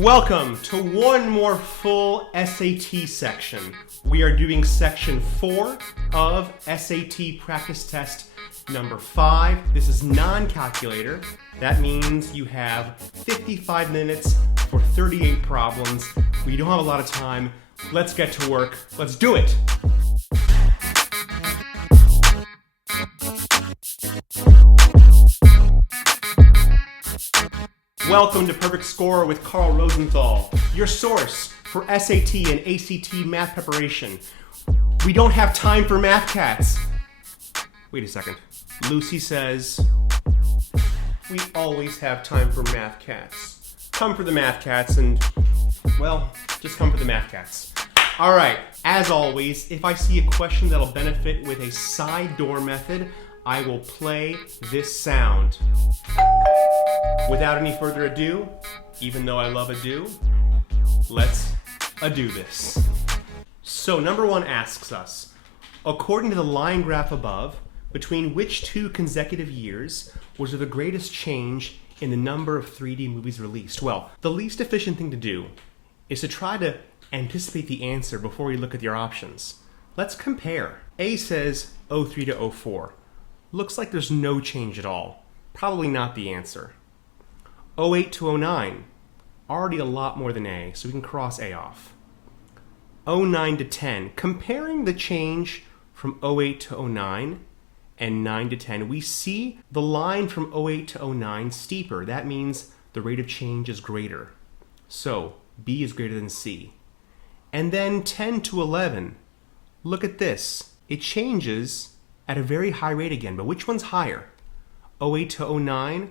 Welcome to one more full SAT section. We are doing section 4 of SAT practice test number 5. This is non-calculator. That means you have 55 minutes for 38 problems. We don't have a lot of time. Let's get to work. Let's do it. Welcome to Perfect Score with Carl Rosenthal, your source for SAT and ACT math preparation. We don't have time for math cats. Wait a second. Lucy says, we always have time for math cats. Come for the math cats and, well, just come for the math cats. All right, as always, if I see a question that'll benefit with a side door method, I will play this sound. Without any further ado, even though I love ado, let's ado this. So number 1 asks us, according to the line graph above, between which 2 consecutive years was there the greatest change in the number of 3D movies released? Well, the least efficient thing to do is to try to anticipate the answer before we look at your options. Let's compare. A says 03 to 04. Looks like there's no change at all. Probably not the answer. 08 to 09. Already a lot more than A, so we can cross A off. 09 to 10. Comparing the change from 08 to 09 and 9 to 10, we see the line from 08 to 09 steeper. That means the rate of change is greater. So B is greater than C. And then 10 to 11. Look at this. It changes at a very high rate again, but which one's higher? 08 to 09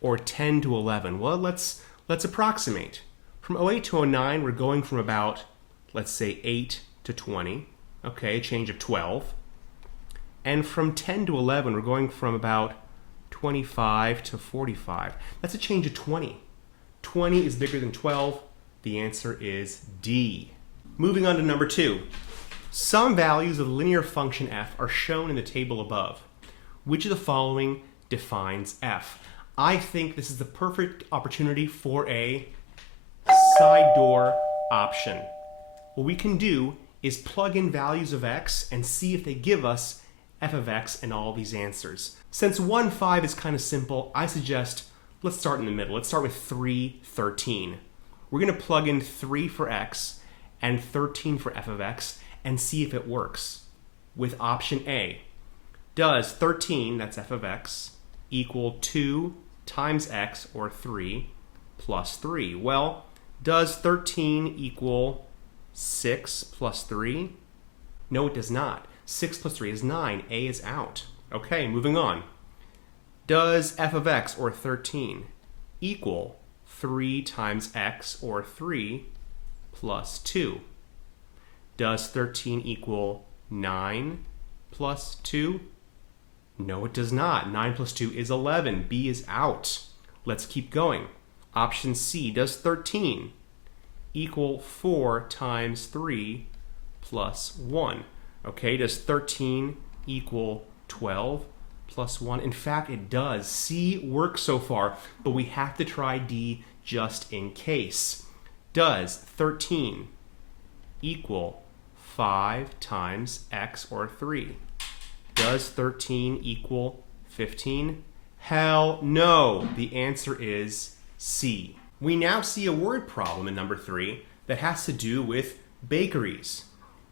or 10 to 11? Well, let's approximate. From 08 to 09, we're going from about, let's say, 8 to 20. Okay, a change of 12. And from 10 to 11, we're going from about 25 to 45. That's a change of 20. 20 is bigger than 12. The answer is D. Moving on to number 2. Some values of the linear function f are shown in the table above. Which of the following defines f? I think this is the perfect opportunity for a side door option. What we can do is plug in values of x and see if they give us f of x in all these answers. Since 1, 5 is kind of simple, I suggest let's start in the middle. Let's start with 3, 13. We're going to plug in 3 for x and 13 for f of x and see if it works. With option A, does 13, that's f of x, equal 2 times x, or 3, plus 3? Well, does 13 equal 6 plus 3? No, it does not. 6 plus 3 is 9. A is out. Okay, moving on. Does f of x, or 13, equal 3 times x, or 3, plus 2? Does 13 equal 9 plus 2? No, it does not. 9 plus 2 is 11. B is out. Let's keep going. Option C, does 13 equal 4 times 3 plus 1? Okay, does 13 equal 12 plus 1? In fact, it does. C works so far, but we have to try D just in case. Does 13 equal 5 times x, or 3? Does 13 equal 15? Hell no. The answer is C. We now see a word problem in number 3 that has to do with bakeries.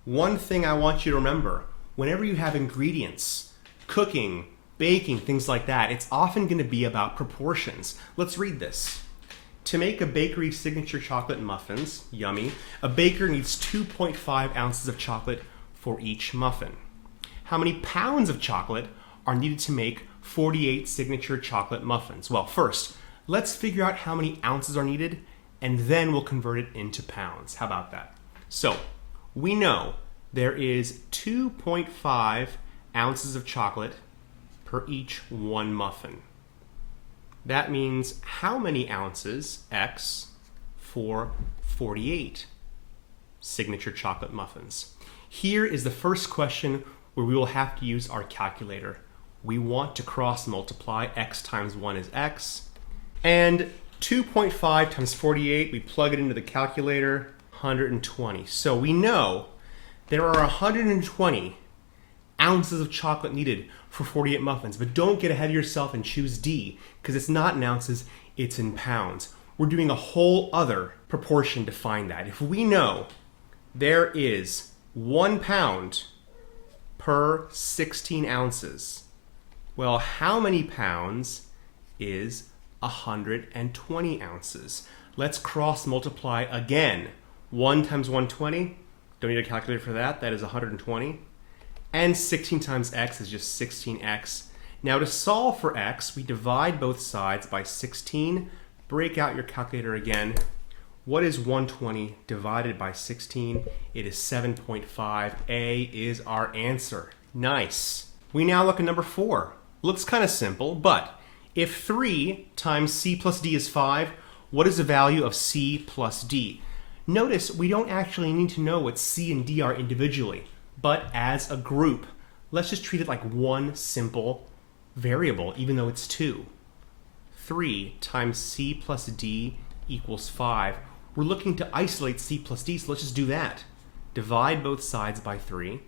One thing I want you to remember, whenever you have ingredients, cooking, baking, things like that, it's often going to be about proportions. Let's read this. To make a bakery signature chocolate muffins, yummy, a baker needs 2.5 ounces of chocolate for each muffin. How many pounds of chocolate are needed to make 48 signature chocolate muffins? Well, first, let's figure out how many ounces are needed, and then we'll convert it into pounds. How about that? So, we know there is 2.5 ounces of chocolate per each one muffin. That means how many ounces, x, for 48 signature chocolate muffins? Here is the first question where we will have to use our calculator. We want to cross multiply. X times 1 is x. And 2.5 times 48, we plug it into the calculator, 120. So we know there are 120 ounces of chocolate needed for 48 muffins, but don't get ahead of yourself and choose D, because it's not in ounces, it's in pounds. We're doing a whole other proportion to find that. If we know there is 1 pound per 16 ounces, well, how many pounds is 120 ounces? Let's cross multiply again. 1 times 120, don't need a calculator for that, that is 120. And 16 times x is just 16x. Now to solve for x, we divide both sides by 16. Break out your calculator again. What is 120 divided by 16? It is 7.5. A is our answer. Nice. We now look at number 4. Looks kind of simple, but if 3 times c plus d is 5, what is the value of c plus d? Notice we don't actually need to know what c and d are individually, but as a group. Let's just treat it like one simple variable, even though it's 2. 3 times c plus d equals 5. We're looking to isolate c plus d, so let's just do that. Divide both sides by 3,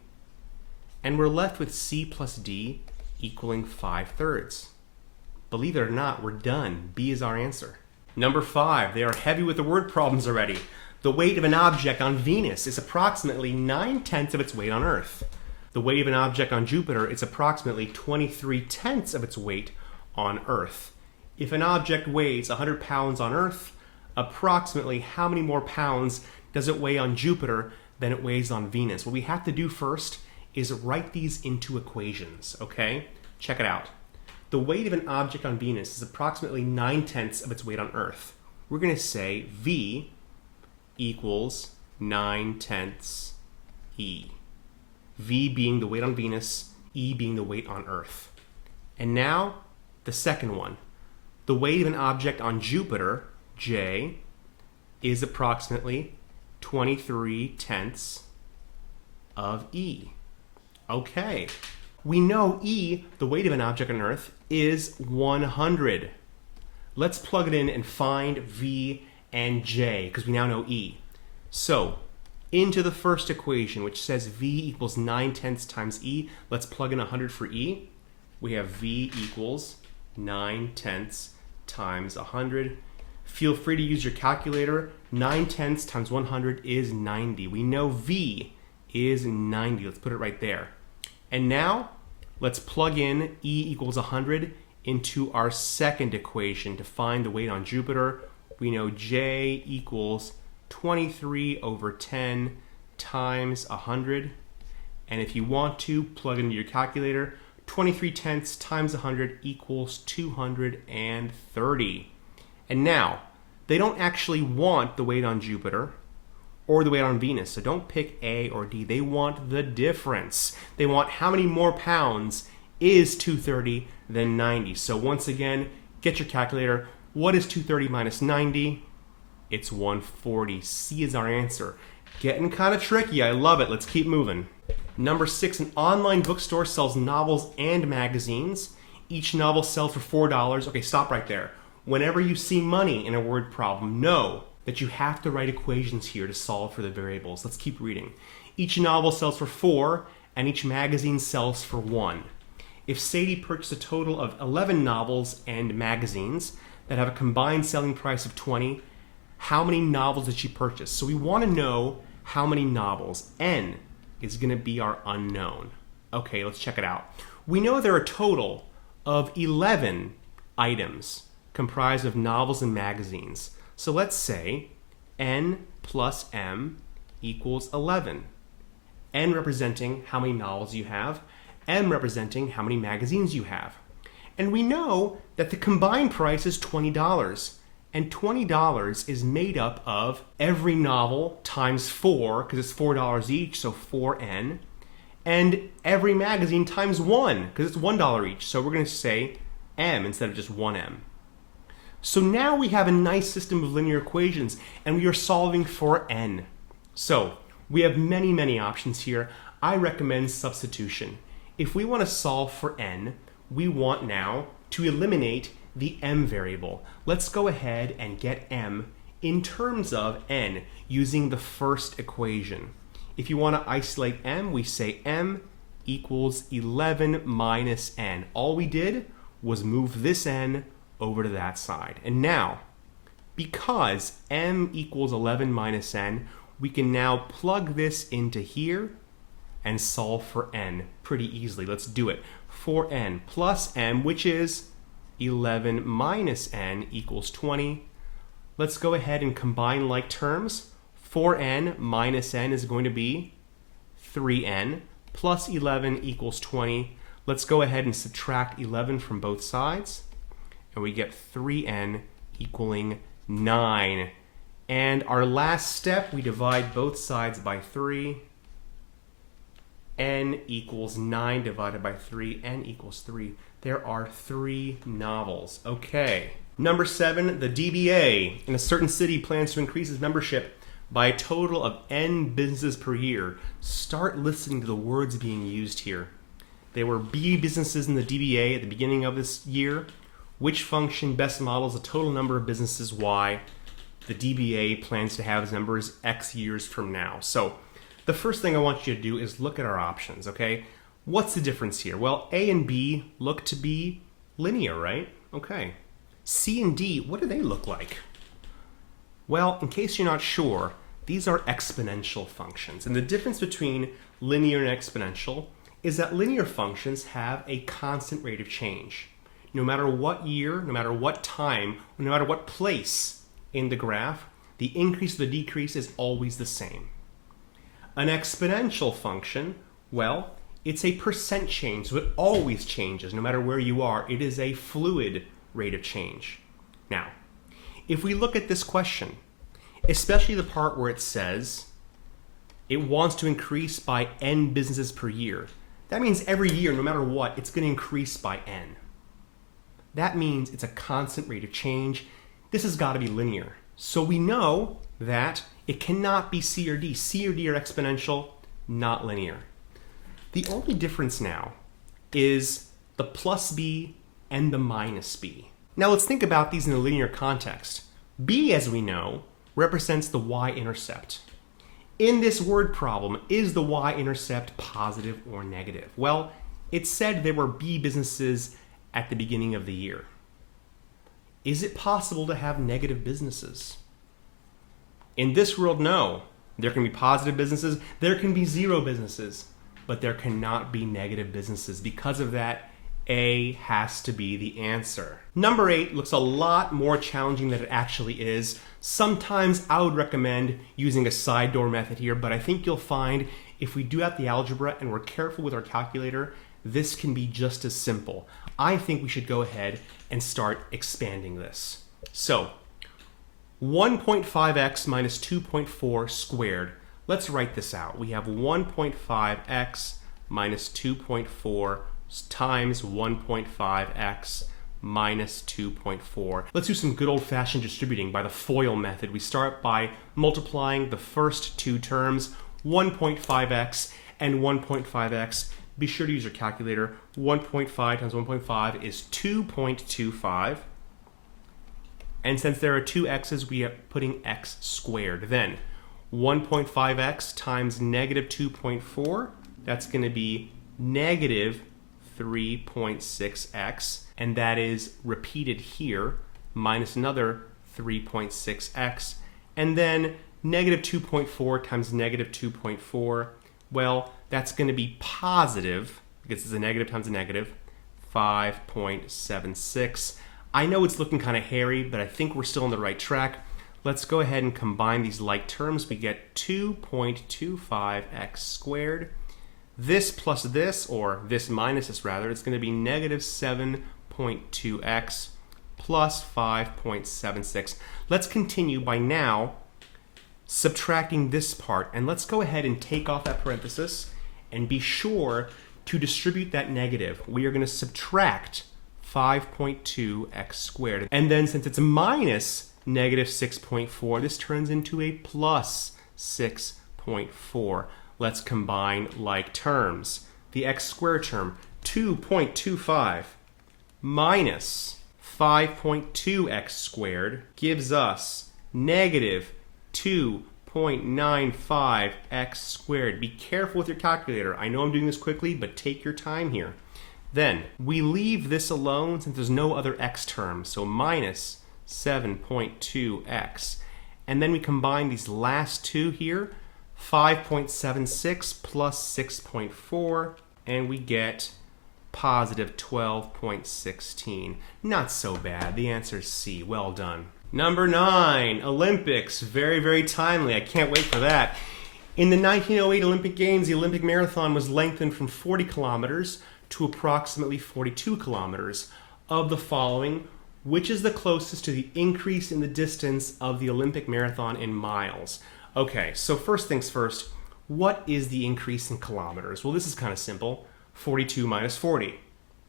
and we're left with c plus d equaling 5/3. Believe it or not, we're done. B is our answer. Number 5, they are heavy with the word problems already. The weight of an object on Venus is approximately 9/10 of its weight on Earth. The weight of an object on Jupiter is approximately 23/10 of its weight on Earth. If an object weighs 100 pounds on Earth, approximately how many more pounds does it weigh on Jupiter than it weighs on Venus? What we have to do first is write these into equations, okay? Check it out. The weight of an object on Venus is approximately 9/10 of its weight on Earth. We're going to say V equals 9/10 E. V being the weight on Venus, E being the weight on Earth. And now, the second one. The weight of an object on Jupiter, J, is approximately 23/10 of E. Okay. We know E, the weight of an object on Earth, is 100. Let's plug it in and find V and J, because we now know E. So, into the first equation, which says V equals 9/10 times E, let's plug in 100 for E. We have V equals 9/10 times 100. Feel free to use your calculator. 9/10 times 100 is 90. We know V is 90. Let's put it right there. And now, let's plug in E equals 100 into our second equation to find the weight on Jupiter. We know J equals 23/10 times 100. And if you want to, plug into your calculator. 23/10 times 100 equals 230. And now, they don't actually want the weight on Jupiter or the weight on Venus, so don't pick A or D. They want the difference. They want how many more pounds is 230 than 90. So once again, get your calculator. What is 230 minus 90? It's 140. C is our answer. Getting kind of tricky. I love it. Let's keep moving. Number 6, an online bookstore sells novels and magazines. Each novel sells for $4. Okay, stop right there. Whenever you see money in a word problem, know that you have to write equations here to solve for the variables. Let's keep reading. Each novel sells for 4, and each magazine sells for 1. If Sadie purchased a total of 11 novels and magazines that have a combined selling price of 20, how many novels did she purchase? So we want to know how many novels. N is going to be our unknown. Okay, let's check it out. We know there are a total of 11 items comprised of novels and magazines. So let's say N plus M equals 11. N representing how many novels you have, M representing how many magazines you have. And we know that the combined price is $20. And $20 is made up of every novel times 4, because it's $4 each, so 4N. And every magazine times 1, because it's $1 each. So we're going to say M instead of just 1M. So now we have a nice system of linear equations, and we are solving for N. So we have many, many options here. I recommend substitution. If we want to solve for N, we want now to eliminate the m variable. Let's go ahead and get m in terms of n using the first equation. If you want to isolate m, we say m equals 11 minus n. All we did was move this n over to that side. And now, because m equals 11 minus n, we can now plug this into here and solve for n pretty easily. Let's do it. For n plus m, which is 11 minus n equals 20. Let's go ahead and combine like terms. 4n minus n is going to be 3n plus 11 equals 20. Let's go ahead and subtract 11 from both sides, and we get 3n equaling 9. And our last step, we divide both sides by 3. N equals 9 divided by 3. N equals 3. There are 3 novels. Okay. Number 7, the DBA in a certain city plans to increase its membership by a total of n businesses per year. Start listening to the words being used here. There were B businesses in the DBA at the beginning of this year. Which function best models the total number of businesses Y the DBA plans to have as members X years from now? So the first thing I want you to do is look at our options, okay? What's the difference here? Well, A and B look to be linear, right? Okay. C and D, what do they look like? Well, in case you're not sure, these are exponential functions. And the difference between linear and exponential is that linear functions have a constant rate of change. No matter what year, no matter what time, no matter what place in the graph, the increase or the decrease is always the same. An exponential function, well, it's a percent change, so it always changes no matter where you are. It is a fluid rate of change. Now, if we look at this question, especially the part where it says it wants to increase by n businesses per year, that means every year, no matter what, it's going to increase by n. That means it's a constant rate of change. This has got to be linear. So we know that it cannot be C or D. C or D are exponential, not linear. The only difference now is the plus B and the minus B. Now let's think about these in a linear context. B, as we know, represents the y-intercept. In this word problem, is the y-intercept positive or negative? Well, it said there were B businesses at the beginning of the year. Is it possible to have negative businesses? In this world, no. There can be positive businesses, there can be 0 businesses, but there cannot be negative businesses. Because of that, A has to be the answer. Number 8 looks a lot more challenging than it actually is. Sometimes I would recommend using a side door method here, but I think you'll find if we do out the algebra and we're careful with our calculator, this can be just as simple. I think we should go ahead and start expanding this. So 1.5x minus 2.4 squared. Let's write this out. We have 1.5x minus 2.4 times 1.5x minus 2.4. Let's do some good old-fashioned distributing by the FOIL method. We start by multiplying the first 2 terms, 1.5x and 1.5x. Be sure to use your calculator. 1.5 times 1.5 is 2.25. And since there are 2 x's, we are putting x squared. Then 1.5x times negative 2.4, that's going to be negative 3.6x. And that is repeated here, minus another 3.6x. And then negative 2.4 times negative 2.4, well, that's going to be positive, because it's a negative times a negative, 5.76. I know it's looking kind of hairy, but I think we're still on the right track. Let's go ahead and combine these like terms. We get 2.25x squared. This plus this, or this minus this rather, it's going to be negative 7.2x plus 5.76. Let's continue by now subtracting this part, and let's go ahead and take off that parenthesis and be sure to distribute that negative. We are going to subtract 5.2x squared, and then since it's a minus negative 6.4, this turns into a plus 6.4. Let's combine like terms. The x squared term, 2.25 minus 5.2x squared gives us negative 2.95x squared. Be careful with your calculator. I know I'm doing this quickly, but take your time here. Then we leave this alone since there's no other x term, so minus 7.2x. And then we combine these last two here, 5.76 plus 6.4, and we get positive 12.16. Not so bad. The answer is C. Well done. Number 9, Olympics. Very, very timely. I can't wait for that. In the 1908 Olympic Games, the Olympic marathon was lengthened from 40 kilometers to approximately 42 kilometers. Of the following, which is the closest to the increase in the distance of the Olympic marathon in miles? Okay, so first things first, what is the increase in kilometers? Well, this is kind of simple. 42 minus 40.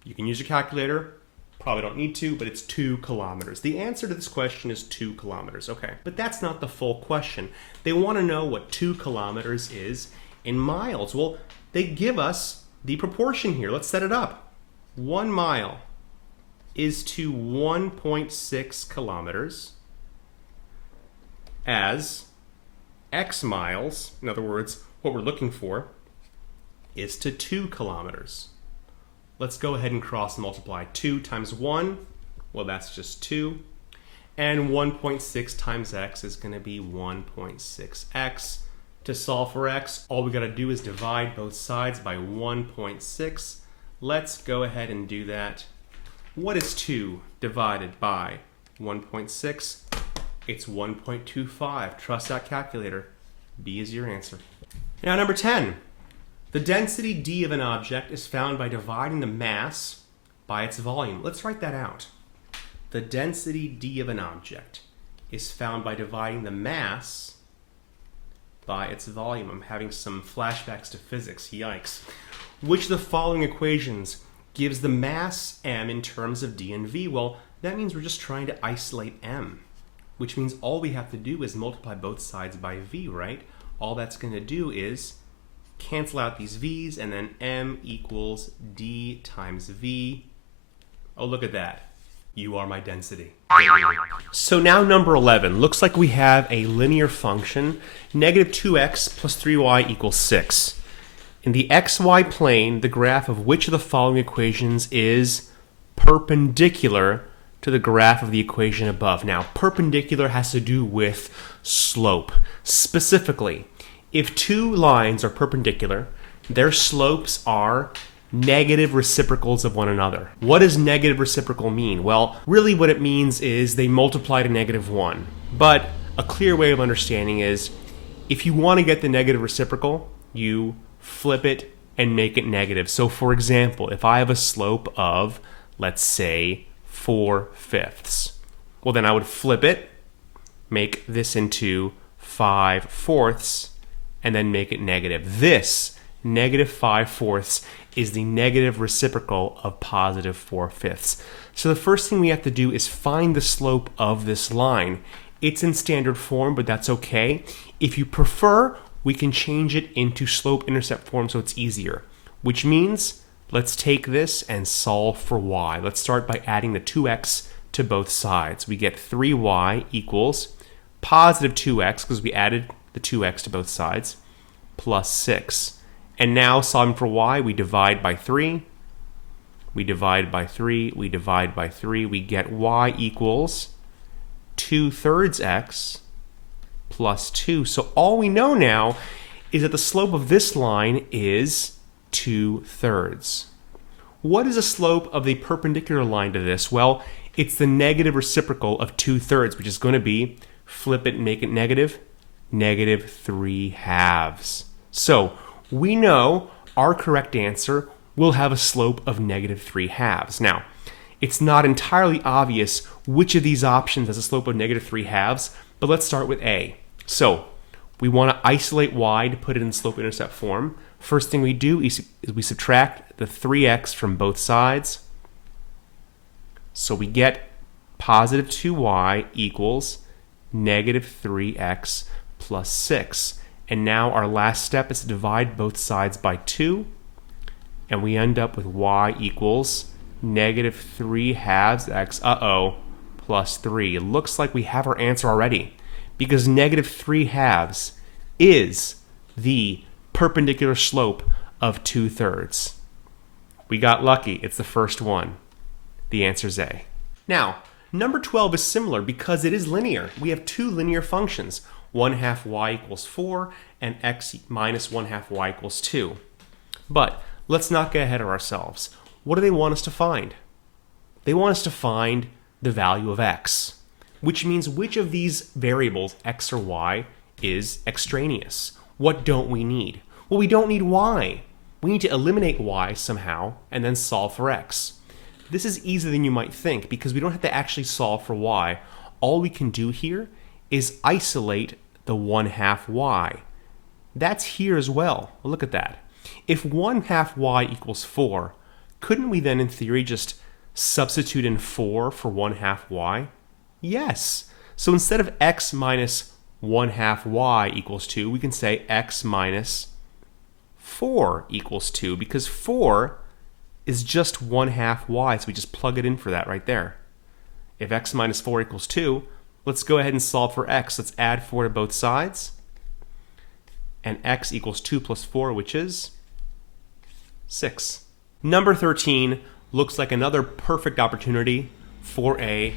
You can use your calculator. Probably don't need to, but it's 2 kilometers. The answer to this question is 2 kilometers. Okay, but that's not the full question. They want to know what 2 kilometers is in miles. Well, they give us the proportion here. Let's set it up. 1 mile is to 1.6 kilometers as x miles, in other words, what we're looking for, is to 2 kilometers. Let's go ahead and cross multiply. 2 times 1, well, that's just 2. And 1.6 times x is going to be 1.6x. To solve for x, all we got to do is divide both sides by 1.6. Let's go ahead and do that. What is 2 divided by 1.6? It's 1.25. Trust that calculator. B is your answer. Now, number 10. The density d of an object is found by dividing the mass by its volume. Let's write that out. The density d of an object is found by dividing the mass by its volume. I'm having some flashbacks to physics. Yikes. Which of the following equations gives the mass m in terms of d and v? Well, that means we're just trying to isolate m, which means all we have to do is multiply both sides by v, right? All that's going to do is cancel out these v's, and then m equals d times v. Oh, look at that. You are my density. So now number 11. Looks like we have a linear function, negative 2x plus 3y equals 6. In the xy plane, the graph of which of the following equations is perpendicular to the graph of the equation above? Now, perpendicular has to do with slope. Specifically, if two lines are perpendicular, their slopes are negative reciprocals of one another. What does negative reciprocal mean? Well, really what it means is they multiply to negative 1. But a clear way of understanding is if you want to get the negative reciprocal, you flip it and make it negative. So for example, if I have a slope of, let's say, 4/5, well then I would flip it, make this into 5/4, and then make it negative. This negative 5/4 is the negative reciprocal of positive 4/5. So the first thing we have to do is find the slope of this line. It's in standard form, but that's okay. If you prefer, we can change it into slope-intercept form so it's easier, which means let's take this and solve for y. Let's start by adding the 2x to both sides. We get 3y equals positive 2x, because we added the 2x to both sides, plus 6. And now solving for y, we divide by 3, we divide by 3, we divide by 3, we get y equals 2/3 x plus 2. So all we know now is that the slope of this line is 2/3. What is the slope of the perpendicular line to this? Well, it's the negative reciprocal of 2/3, which is going to be, flip it and make it negative, negative 3/2. So we know our correct answer will have a slope of negative 3/2. Now, it's not entirely obvious which of these options has a slope of negative 3/2, but let's start with A. So we want to isolate y to put it in slope-intercept form. First thing we do is we subtract the 3x from both sides. So we get positive 2y equals negative 3x plus 6. And now our last step is to divide both sides by 2. And we end up with y equals negative 3 halves x, plus 3. It looks like we have our answer already, because negative 3 halves is the perpendicular slope of 2/3. We got lucky. It's the first one. The answer's A. Now, number 12 is similar because it is linear. We have two linear functions, 1/2 y equals 4 and x minus 1/2 y equals 2. But let's not get ahead of ourselves. What do they want us to find? They want us to find the value of x, which means which of these variables, x or y, is extraneous. What don't we need? Well, we don't need y. We need to eliminate y somehow and then solve for x. This is easier than you might think because we don't have to actually solve for y. All we can do here is isolate the 1/2 y. That's here as well. Look at that. If 1/2 y equals 4, couldn't we then in theory just substitute in 4 for 1/2 y? Yes. So instead of x minus 1/2 y equals 2, we can say x minus 4 equals 2 because 4 is just 1/2 y, so we just plug it in for that right there. If x minus 4 equals 2, let's go ahead and solve for x. Let's add 4 to both sides. And x equals 2 plus 4, which is 6. Number 13 looks like another perfect opportunity for a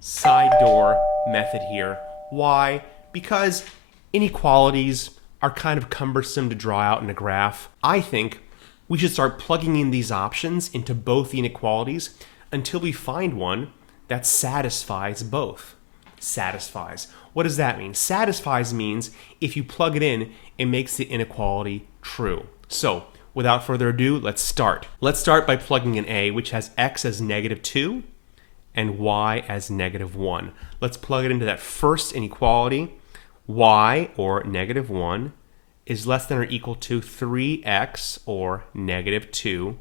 side door method here. Why? Because inequalities are kind of cumbersome to draw out in a graph. I think we should start plugging in these options into both the inequalities until we find one that satisfies both. Satisfies. What does that mean? Satisfies means if you plug it in, it makes the inequality true. So, without further ado, let's start. Let's start by plugging in A, which has x as negative 2 and y as negative 1. Let's plug it into that first inequality. Y, or negative 1, is less than or equal to 3x, or negative 2,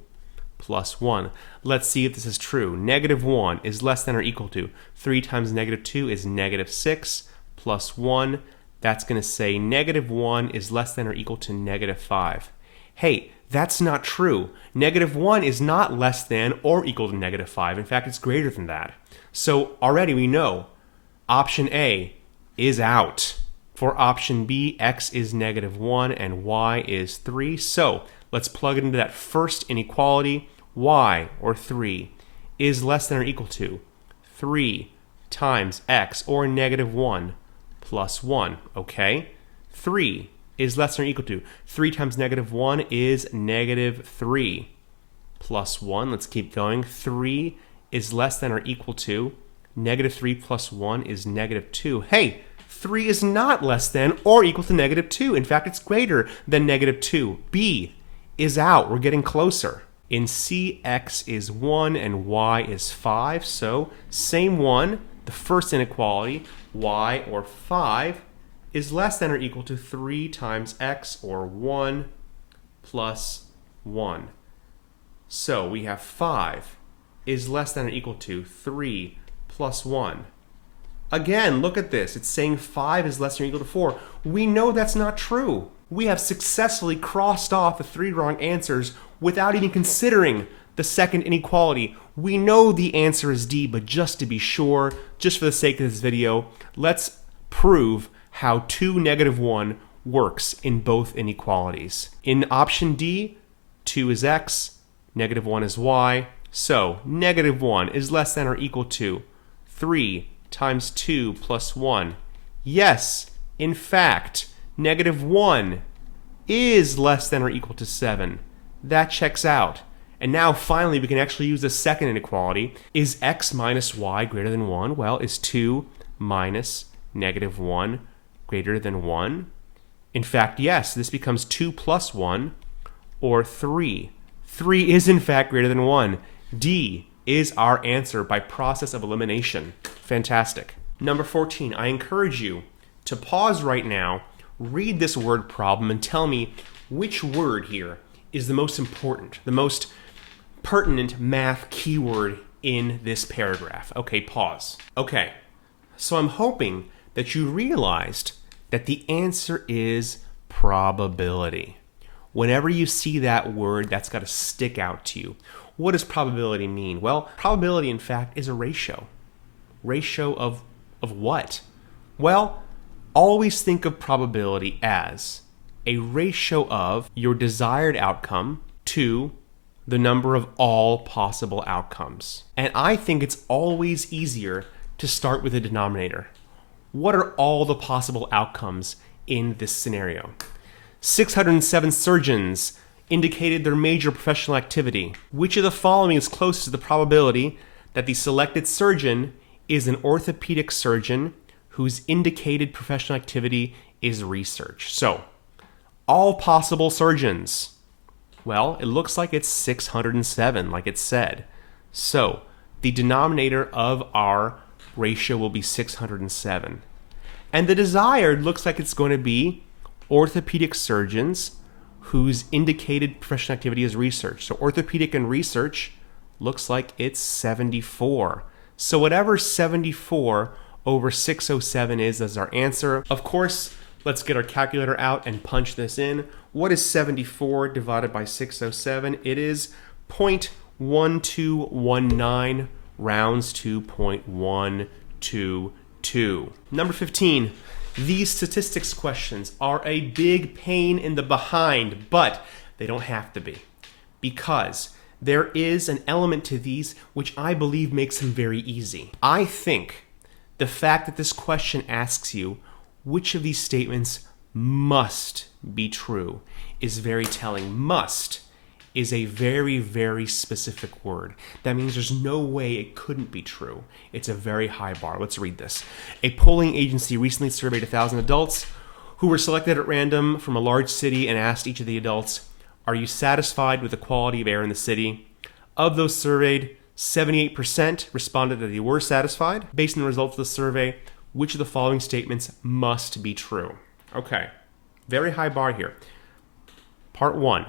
plus 1. Let's see if this is true. Negative 1 is less than or equal to 3 times negative 2 is negative 6, plus 1. That's going to say negative 1 is less than or equal to negative 5. Hey, that's not true. Negative 1 is not less than or equal to negative 5. In fact, it's greater than that. So already we know option A is out. For option B, x is negative 1 and y is 3. So let's plug it into that first inequality. Y, or 3, is less than or equal to 3 times x, or negative 1, plus 1. Okay? 3 is less than or equal to 3 times negative 1 is negative 3, plus 1. Let's keep going. 3 is less than or equal to negative 3 plus 1 is negative 2. Hey! 3 is not less than or equal to negative 2. In fact, it's greater than negative 2. B is out. We're getting closer. In C, x is 1 and y is 5. So, same one, the first inequality, y, or 5, is less than or equal to 3 times x, or 1, plus 1. So, we have 5 is less than or equal to 3 plus 1. Again, look at this. It's saying 5 is less than or equal to 4. We know that's not true. We have successfully crossed off the 3 wrong answers without even considering the second inequality. We know the answer is D, but just to be sure, just for the sake of this video, let's prove how 2, negative 1 works in both inequalities. In option D, 2 is x, negative 1 is y. So, negative 1 is less than or equal to 3 times 2 plus 1. Yes, in fact, negative 1 is less than or equal to 7. That checks out. And now finally we can actually use the second inequality. Is x minus y greater than 1? Well, is 2 minus negative 1 greater than 1? In fact, yes, this becomes 2 plus 1, or 3. 3 is in fact greater than 1. D is our answer by process of elimination. Fantastic. Number 14, I encourage you to pause right now, read this word problem, and tell me which word here is the most important, the most pertinent math keyword in this paragraph. Okay, pause. Okay, so I'm hoping that you realized that the answer is probability. Whenever you see that word, that's got to stick out to you. What does probability mean? Well, probability, in fact, is a ratio. Ratio of what? Well, always think of probability as a ratio of your desired outcome to the number of all possible outcomes. And I think it's always easier to start with a denominator. What are all the possible outcomes in this scenario? 607 surgeons indicated their major professional activity. Which of the following is closest to the probability that the selected surgeon is an orthopedic surgeon whose indicated professional activity is research? So, all possible surgeons. Well, it looks like it's 607, like it said. So, the denominator of our ratio will be 607. And the desired looks like it's going to be orthopedic surgeons whose indicated professional activity is research. So orthopedic and research looks like it's 74. So whatever 74 over 607 is as our answer. Of course, let's get our calculator out and punch this in. What is 74 divided by 607? It is 0.1219, rounds to 0.122. Number 15. These statistics questions are a big pain in the behind, but they don't have to be, because there is an element to these which I believe makes them very easy. I think the fact that this question asks you which of these statements must be true is very telling. Must is a very, very specific word. That means there's no way it couldn't be true. It's a very high bar. Let's read this. A polling agency recently surveyed 1,000 adults who were selected at random from a large city and asked each of the adults, "Are you satisfied with the quality of air in the city?" Of those surveyed, 78% responded that they were satisfied. Based on the results of the survey, which of the following statements must be true? Okay, very high bar here. Part 1.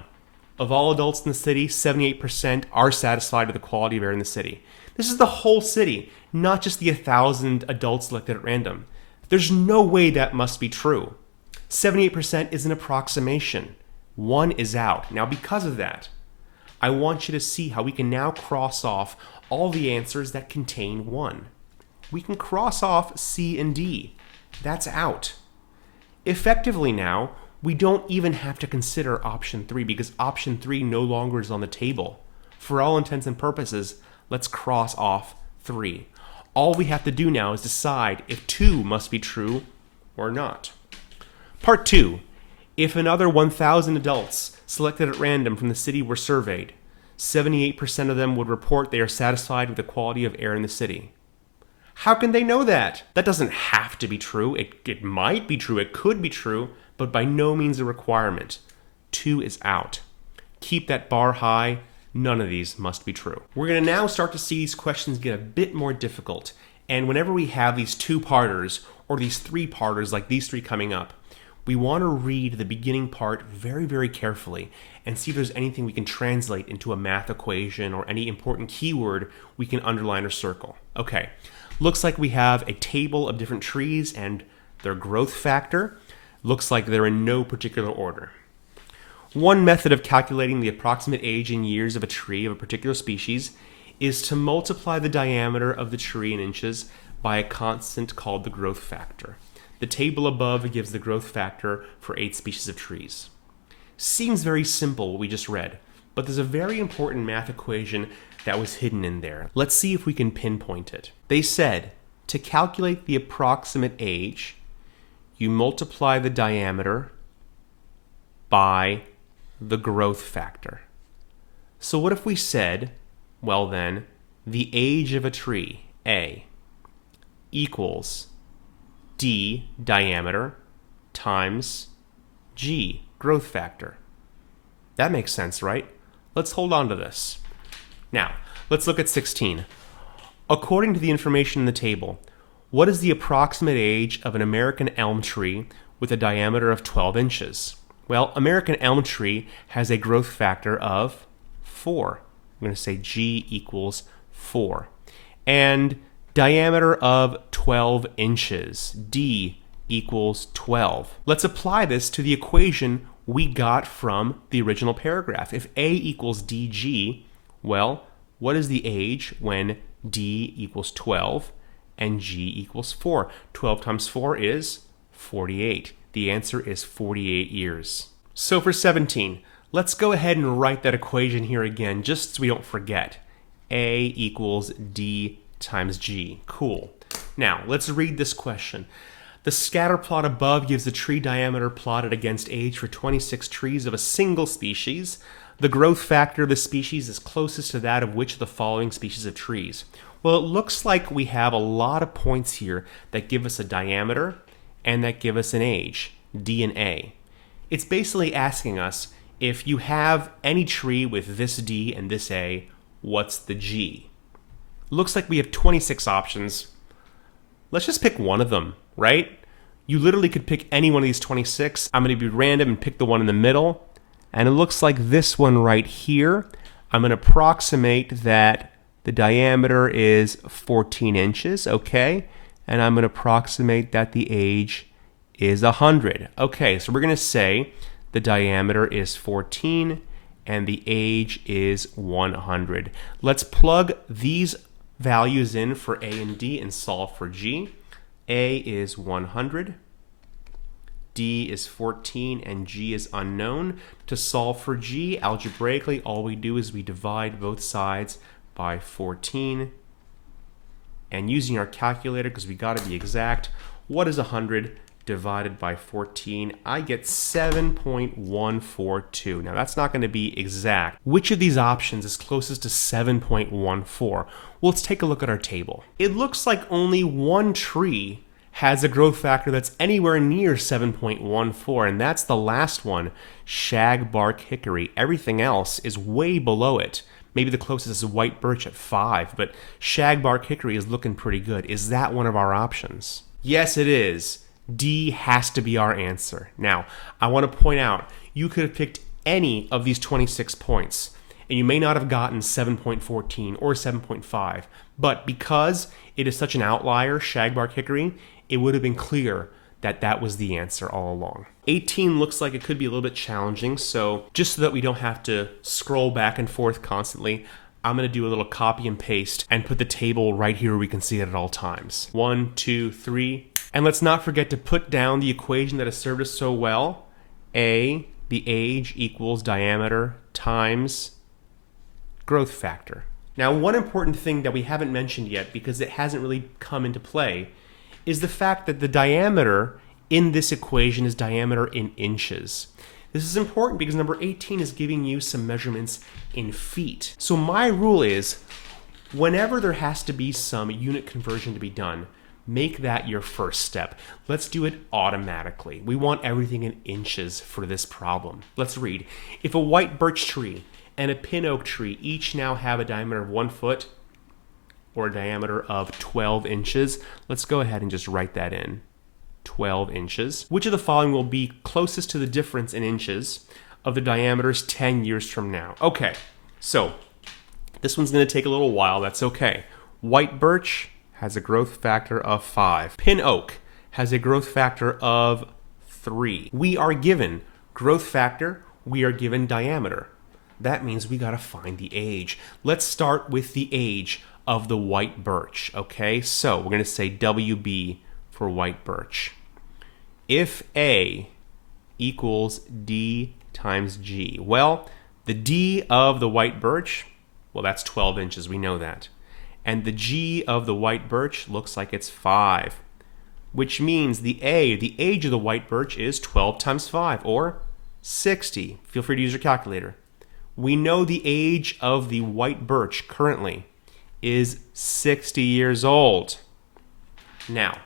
Of all adults in the city, 78% are satisfied with the quality of air in the city. This is the whole city, not just the 1,000 adults selected at random. There's no way that must be true. 78% is an approximation. 1 is out. Now, because of that, I want you to see how we can now cross off all the answers that contain 1. We can cross off C and D. That's out. Effectively now, we don't even have to consider option 3 because option 3 no longer is on the table. For all intents and purposes, let's cross off 3. All we have to do now is decide if 2 must be true or not. Part 2. If another 1,000 adults selected at random from the city were surveyed, 78% of them would report they are satisfied with the quality of air in the city. How can they know that? That doesn't have to be true. It might be true, it could be true, but by no means a requirement. 2 is out. Keep that bar high. None of these must be true. We're going to now start to see these questions get a bit more difficult. And whenever we have these 2-parters or these 3-parters like these 3 coming up, we want to read the beginning part very, very carefully and see if there's anything we can translate into a math equation or any important keyword we can underline or circle. Okay, looks like we have a table of different trees and their growth factor. Looks like they're in no particular order. One method of calculating the approximate age in years of a tree of a particular species is to multiply the diameter of the tree in inches by a constant called the growth factor. The table above gives the growth factor for 8 species of trees. Seems very simple what we just read, but there's a very important math equation that was hidden in there. Let's see if we can pinpoint it. They said to calculate the approximate age, you multiply the diameter by the growth factor. So what if we said, well then, the age of a tree, A, equals D, diameter, times G, growth factor. That makes sense, right? Let's hold on to this. Now, let's look at 16. According to the information in the table, what is the approximate age of an American elm tree with a diameter of 12 inches? Well, American elm tree has a growth factor of 4. I'm going to say G equals 4. And diameter of 12 inches, D equals 12. Let's apply this to the equation we got from the original paragraph. If A equals DG, Well, what is the age when D equals 12 and G equals 4? 12 times 4 is 48. The answer is 48 years. So for 17, let's go ahead and write that equation here again, just so we don't forget. A equals D times G. Cool. Now, let's read this question. The scatter plot above gives the tree diameter plotted against age for 26 trees of a single species. The growth factor of the species is closest to that of which of the following species of trees? Well, it looks like we have a lot of points here that give us a diameter and that give us an age, D and A. It's basically asking us, if you have any tree with this D and this A, what's the G? Looks like we have 26 options. Let's just pick one of them, right? You literally could pick any one of these 26. I'm going to be random and pick the one in the middle. And it looks like this one right here. I'm going to approximate that the diameter is 14 inches, okay? And I'm going to approximate that the age is 100. Okay, so we're going to say the diameter is 14 and the age is 100. Let's plug these values in for A and D and solve for G. A is 100. D is 14 and G is unknown. To solve for G, algebraically, all we do is we divide both sides by 14. And using our calculator, because we got to be exact, what is 100 divided by 14? I get 7.142. Now, that's not going to be exact. Which of these options is closest to 7.14? Well, let's take a look at our table. It looks like only one tree has a growth factor that's anywhere near 7.14, and that's the last one, shagbark hickory. Everything else is way below it. Maybe the closest is white birch at 5, but shagbark hickory is looking pretty good. Is that one of our options? Yes, it is. D has to be our answer. Now, I want to point out, you could have picked any of these 26 points, and you may not have gotten 7.14 or 7.5, but because it is such an outlier, shagbark hickory, it would have been clear that that was the answer all along. 18 looks like it could be a little bit challenging, so just so that we don't have to scroll back and forth constantly, I'm going to do a little copy and paste and put the table right here where we can see it at all times. 1, 2, 3. And let's not forget to put down the equation that has served us so well. A, the age, equals diameter times growth factor. Now, one important thing that we haven't mentioned yet, because it hasn't really come into play, is the fact that the diameter in this equation is diameter in inches. This is important because number 18 is giving you some measurements in feet. So my rule is, whenever there has to be some unit conversion to be done, make that your first step. Let's do it automatically. We want everything in inches for this problem. Let's read. If a white birch tree and a pin oak tree each now have a diameter of 1 foot, or a diameter of 12 inches. Let's go ahead and just write that in. 12 inches. Which of the following will be closest to the difference in inches of the diameters 10 years from now? Okay, so this one's going to take a little while. That's okay. White birch has a growth factor of 5. Pin oak has a growth factor of 3. We are given growth factor. We are given diameter. That means we got to find the age. Let's start with the age of the white birch, okay? So we're going to say WB for white birch. If A equals D times G, well, the D of the white birch, well, that's 12 inches, we know that. And the G of the white birch looks like it's 5, which means the age of the white birch is 12 times 5, or 60. Feel free to use your calculator. We know the age of the white birch currently is 60 years old. Now,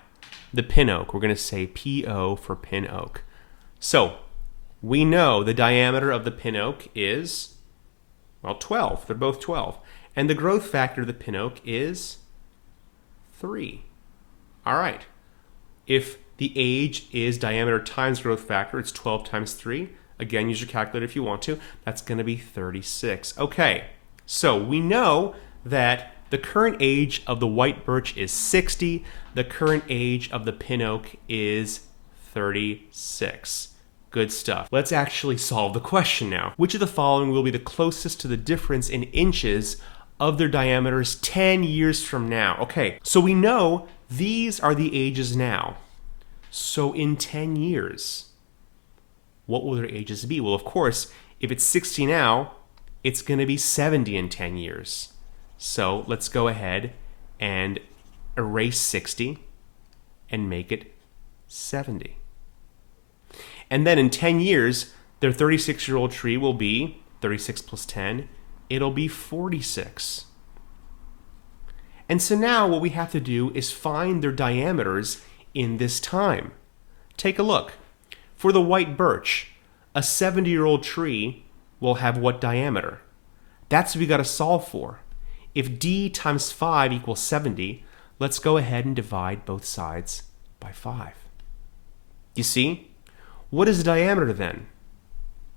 the pin oak, we're going to say PO for pin oak. So, we know the diameter of the pin oak is, well, 12. They're both 12. And the growth factor of the pin oak is 3. All right. If the age is diameter times growth factor, it's 12 times 3. Again, use your calculator if you want to. That's going to be 36. Okay, so we know that the current age of the white birch is 60. The current age of the pin oak is 36. Good stuff. Let's actually solve the question now. Which of the following will be the closest to the difference in inches of their diameters 10 years from now? Okay, so we know these are the ages now. So in 10 years, what will their ages be? Well, of course, if it's 60 now, it's going to be 70 in 10 years. So let's go ahead and erase 60 and make it 70. And then in 10 years, their 36-year-old tree will be 36 plus 10. It'll be 46. And so now what we have to do is find their diameters in this time. Take a look. For the white birch, a 70-year-old tree will have what diameter? That's what we got to solve for. If d times 5 equals 70, let's go ahead and divide both sides by 5. You see? What is the diameter then?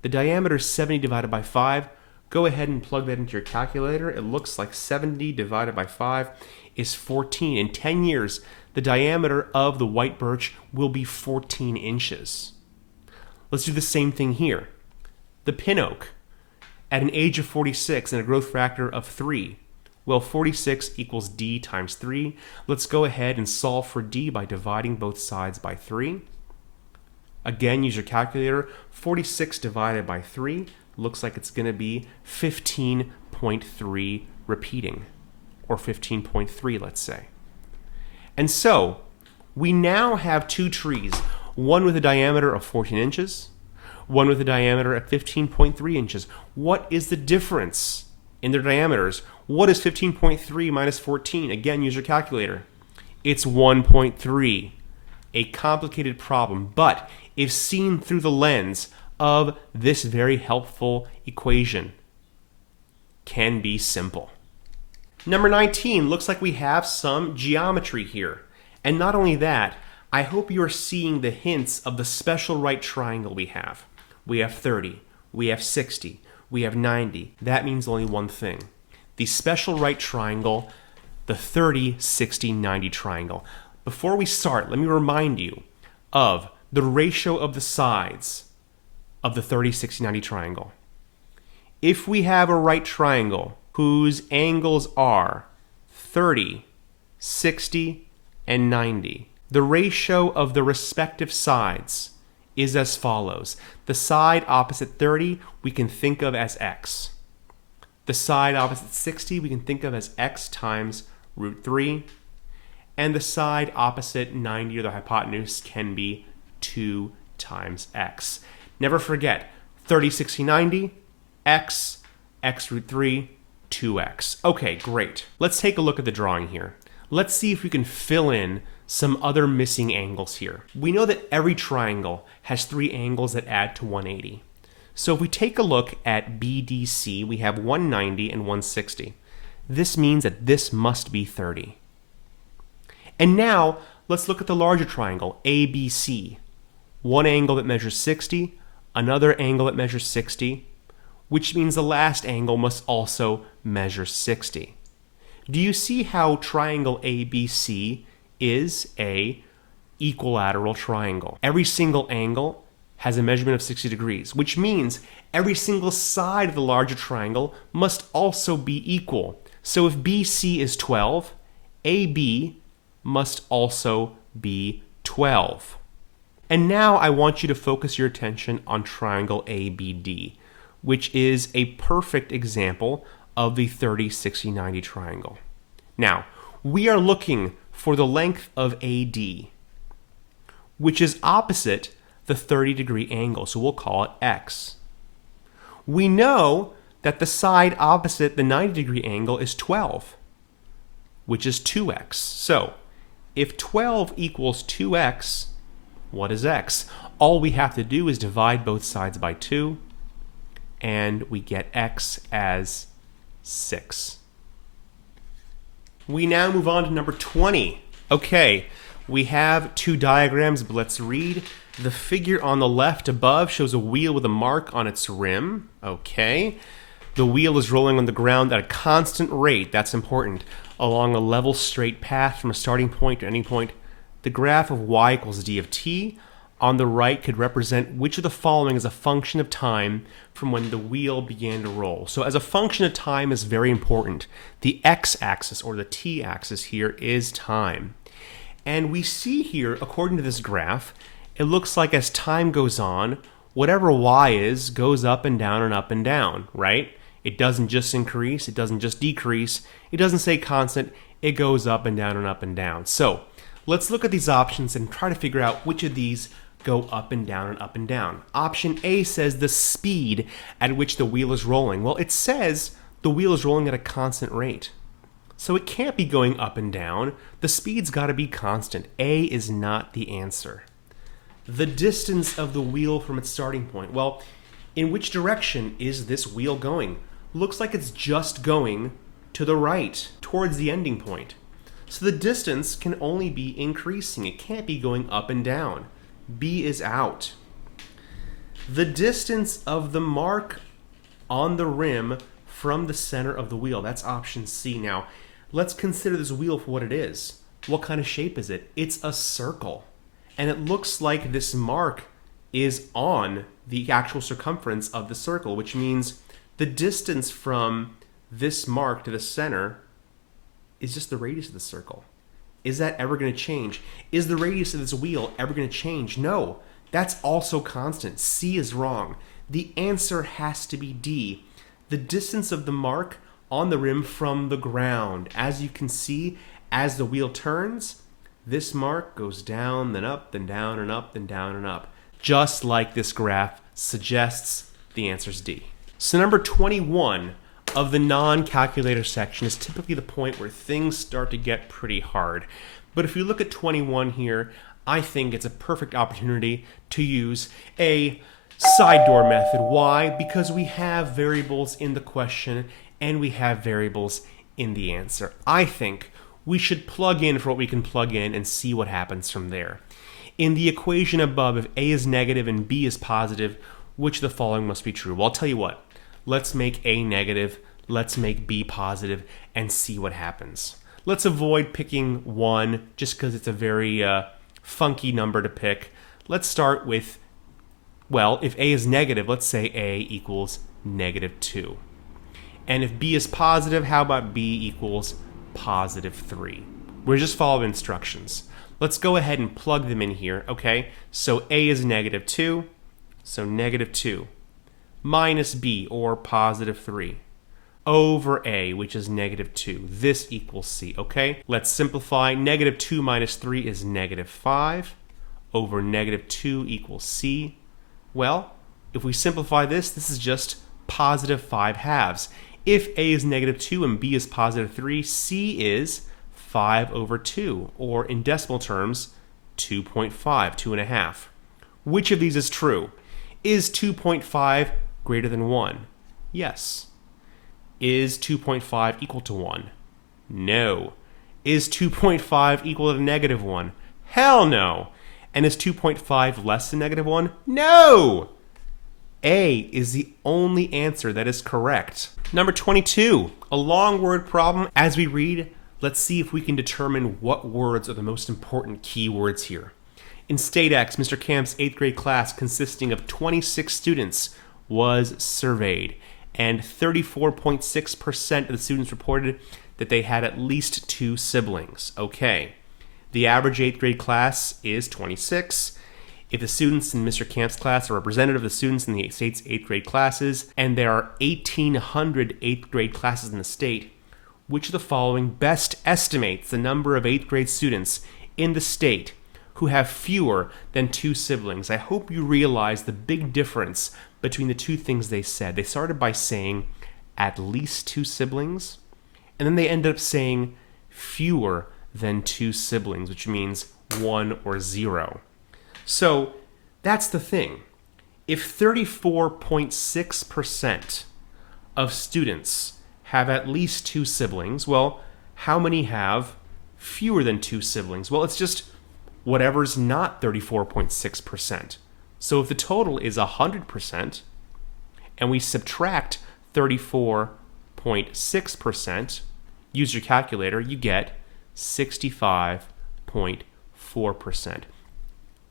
The diameter is 70 divided by 5. Go ahead and plug that into your calculator. It looks like 70 divided by 5 is 14. In 10 years, the diameter of the white birch will be 14 inches. Let's do the same thing here. The pin oak, at an age of 46 and a growth factor of 3, well, 46 equals d times 3. Let's go ahead and solve for d by dividing both sides by 3. Again, use your calculator. 46 divided by 3 looks like it's going to be 15.3 repeating, or 15.3, let's say. And so, we now have two trees, one with a diameter of 14 inches, one with a diameter of 15.3 inches. What is the difference in their diameters? What is 15.3 minus 14? Again, use your calculator. It's 1.3. A complicated problem, but if seen through the lens of this very helpful equation, can be simple. Number 19, looks like we have some geometry here. And not only that, I hope you are seeing the hints of the special right triangle we have. We have 30, we have 60, we have 90. That means only one thing. The special right triangle, the 30, 60, 90 triangle. Before we start, let me remind you of the ratio of the sides of the 30, 60, 90 triangle. If we have a right triangle whose angles are 30, 60, and 90, the ratio of the respective sides is as follows. The side opposite 30 we can think of as x. The side opposite 60 we can think of as x times root 3. And the side opposite 90, or the hypotenuse, can be 2 times x. Never forget, 30, 60, 90, x, x root 3, 2x. Okay, great. Let's take a look at the drawing here. Let's see if we can fill in some other missing angles here. We know that every triangle has 3 angles that add to 180. So if we take a look at BDC, we have 190 and 160. This means that this must be 30. And now, let's look at the larger triangle, ABC. One angle that measures 60, another angle that measures 60, which means the last angle must also measure 60. Do you see how triangle ABC is a equilateral triangle? Every single angle has a measurement of 60 degrees, which means every single side of the larger triangle must also be equal. So if BC is 12, AB must also be 12. And now I want you to focus your attention on triangle ABD, which is a perfect example of the 30, 60, 90 triangle. Now, we are looking for the length of AD, which is opposite the 30-degree angle, so we'll call it X. We know that the side opposite the 90-degree angle is 12, which is 2x. So, if 12 equals 2x, what is x? All we have to do is divide both sides by 2, and we get x as 6. We now move on to number 20. Okay, we have 2 diagrams, but let's read. The figure on the left above shows a wheel with a mark on its rim. Okay. The wheel is rolling on the ground at a constant rate, that's important, along a level straight path from a starting point to ending point. The graph of y equals d of t on the right could represent which of the following is a function of time from when the wheel began to roll. So as a function of time is very important. The x-axis or the t-axis here is time. And we see here, according to this graph, it looks like as time goes on, whatever y is goes up and down and up and down, right? It doesn't just increase, it doesn't just decrease, it doesn't stay constant, it goes up and down and up and down. So let's look at these options and try to figure out which of these go up and down and up and down. Option A says the speed at which the wheel is rolling. Well, it says the wheel is rolling at a constant rate. So it can't be going up and down. The speed's got to be constant. A is not the answer. The distance of the wheel from its starting point. Well, in which direction is this wheel going? Looks like it's just going to the right, towards the ending point. So the distance can only be increasing. It can't be going up and down. B is out. The distance of the mark on the rim from the center of the wheel. That's option C. Now, let's consider this wheel for what it is. What kind of shape is it? It's a circle. And it looks like this mark is on the actual circumference of the circle, which means the distance from this mark to the center is just the radius of the circle. Is that ever going to change? Is the radius of this wheel ever going to change? No, that's also constant. C is wrong. The answer has to be D. The distance of the mark on the rim from the ground. As you can see, as the wheel turns, this mark goes down, then up, then down, and up, then down, and up. Just like this graph suggests, the answer is D. So number 21 of the non-calculator section is typically the point where things start to get pretty hard. But if you look at 21 here, I think it's a perfect opportunity to use a side door method. Why? Because we have variables in the question and we have variables in the answer. I think we should plug in for what we can plug in and see what happens from there. In the equation above, if A is negative and B is positive, which of the following must be true? Well, I'll tell you what. Let's make A negative, let's make B positive, and see what happens. Let's avoid picking 1 just because it's a very funky number to pick. Let's start with, well, if A is negative, let's say A equals -2. And if B is positive, how about B equals +3? We're just following instructions. Let's go ahead and plug them in here, okay? So A is -2, so -2 minus B, or +3, over A, which is -2. This equals C, okay? Let's simplify. -2 minus 3 is -5, over -2 equals C. Well, if we simplify this, this is just +5/2. If A is -2 and B is +3, C is 5/2, or in decimal terms, 2.5, 2.5. Which of these is true? Is 2.5 greater than 1? Yes. Is 2.5 equal to 1? No. Is 2.5 equal to -1? Hell no. And is 2.5 less than -1? No. A is the only answer that is correct. Number 22, a long word problem. As we read, let's see if we can determine what words are the most important keywords here. In State X, Mr. Camp's 8th grade class, consisting of 26 students, was surveyed, and 34.6% of the students reported that they had at least 2 siblings. Okay, the average 8th grade class is 26. If the students in Mr. Camp's class are representative of the students in the state's 8th grade classes, and there are 1,800 8th grade classes in the state, which of the following best estimates the number of 8th grade students in the state who have fewer than 2 siblings? I hope you realize the big difference between the two things they said. They started by saying at least 2 siblings, and then they ended up saying fewer than 2 siblings, which means 1 or 0. So that's the thing. If 34.6% of students have at least 2 siblings, well, how many have fewer than 2 siblings? Well, it's just whatever's not 34.6%. So if the total is 100%, and we subtract 34.6%, use your calculator, you get 65.4%.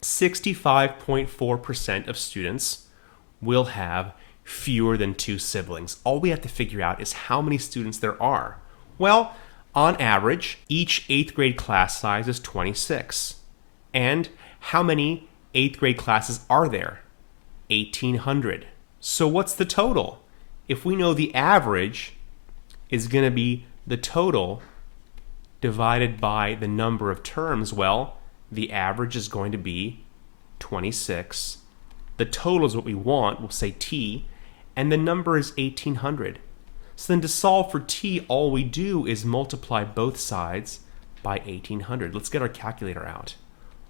65.4% of students will have fewer than 2 siblings. All we have to figure out is how many students there are. Well, on average, each 8th grade class size is 26. And how many 8th grade classes are there? 1,800. So what's the total? If we know the average is going to be the total divided by the number of terms, well, the average is going to be 26. The total is what we want, we'll say t, and the number is 1,800. So then to solve for t, all we do is multiply both sides by 1,800. Let's get our calculator out.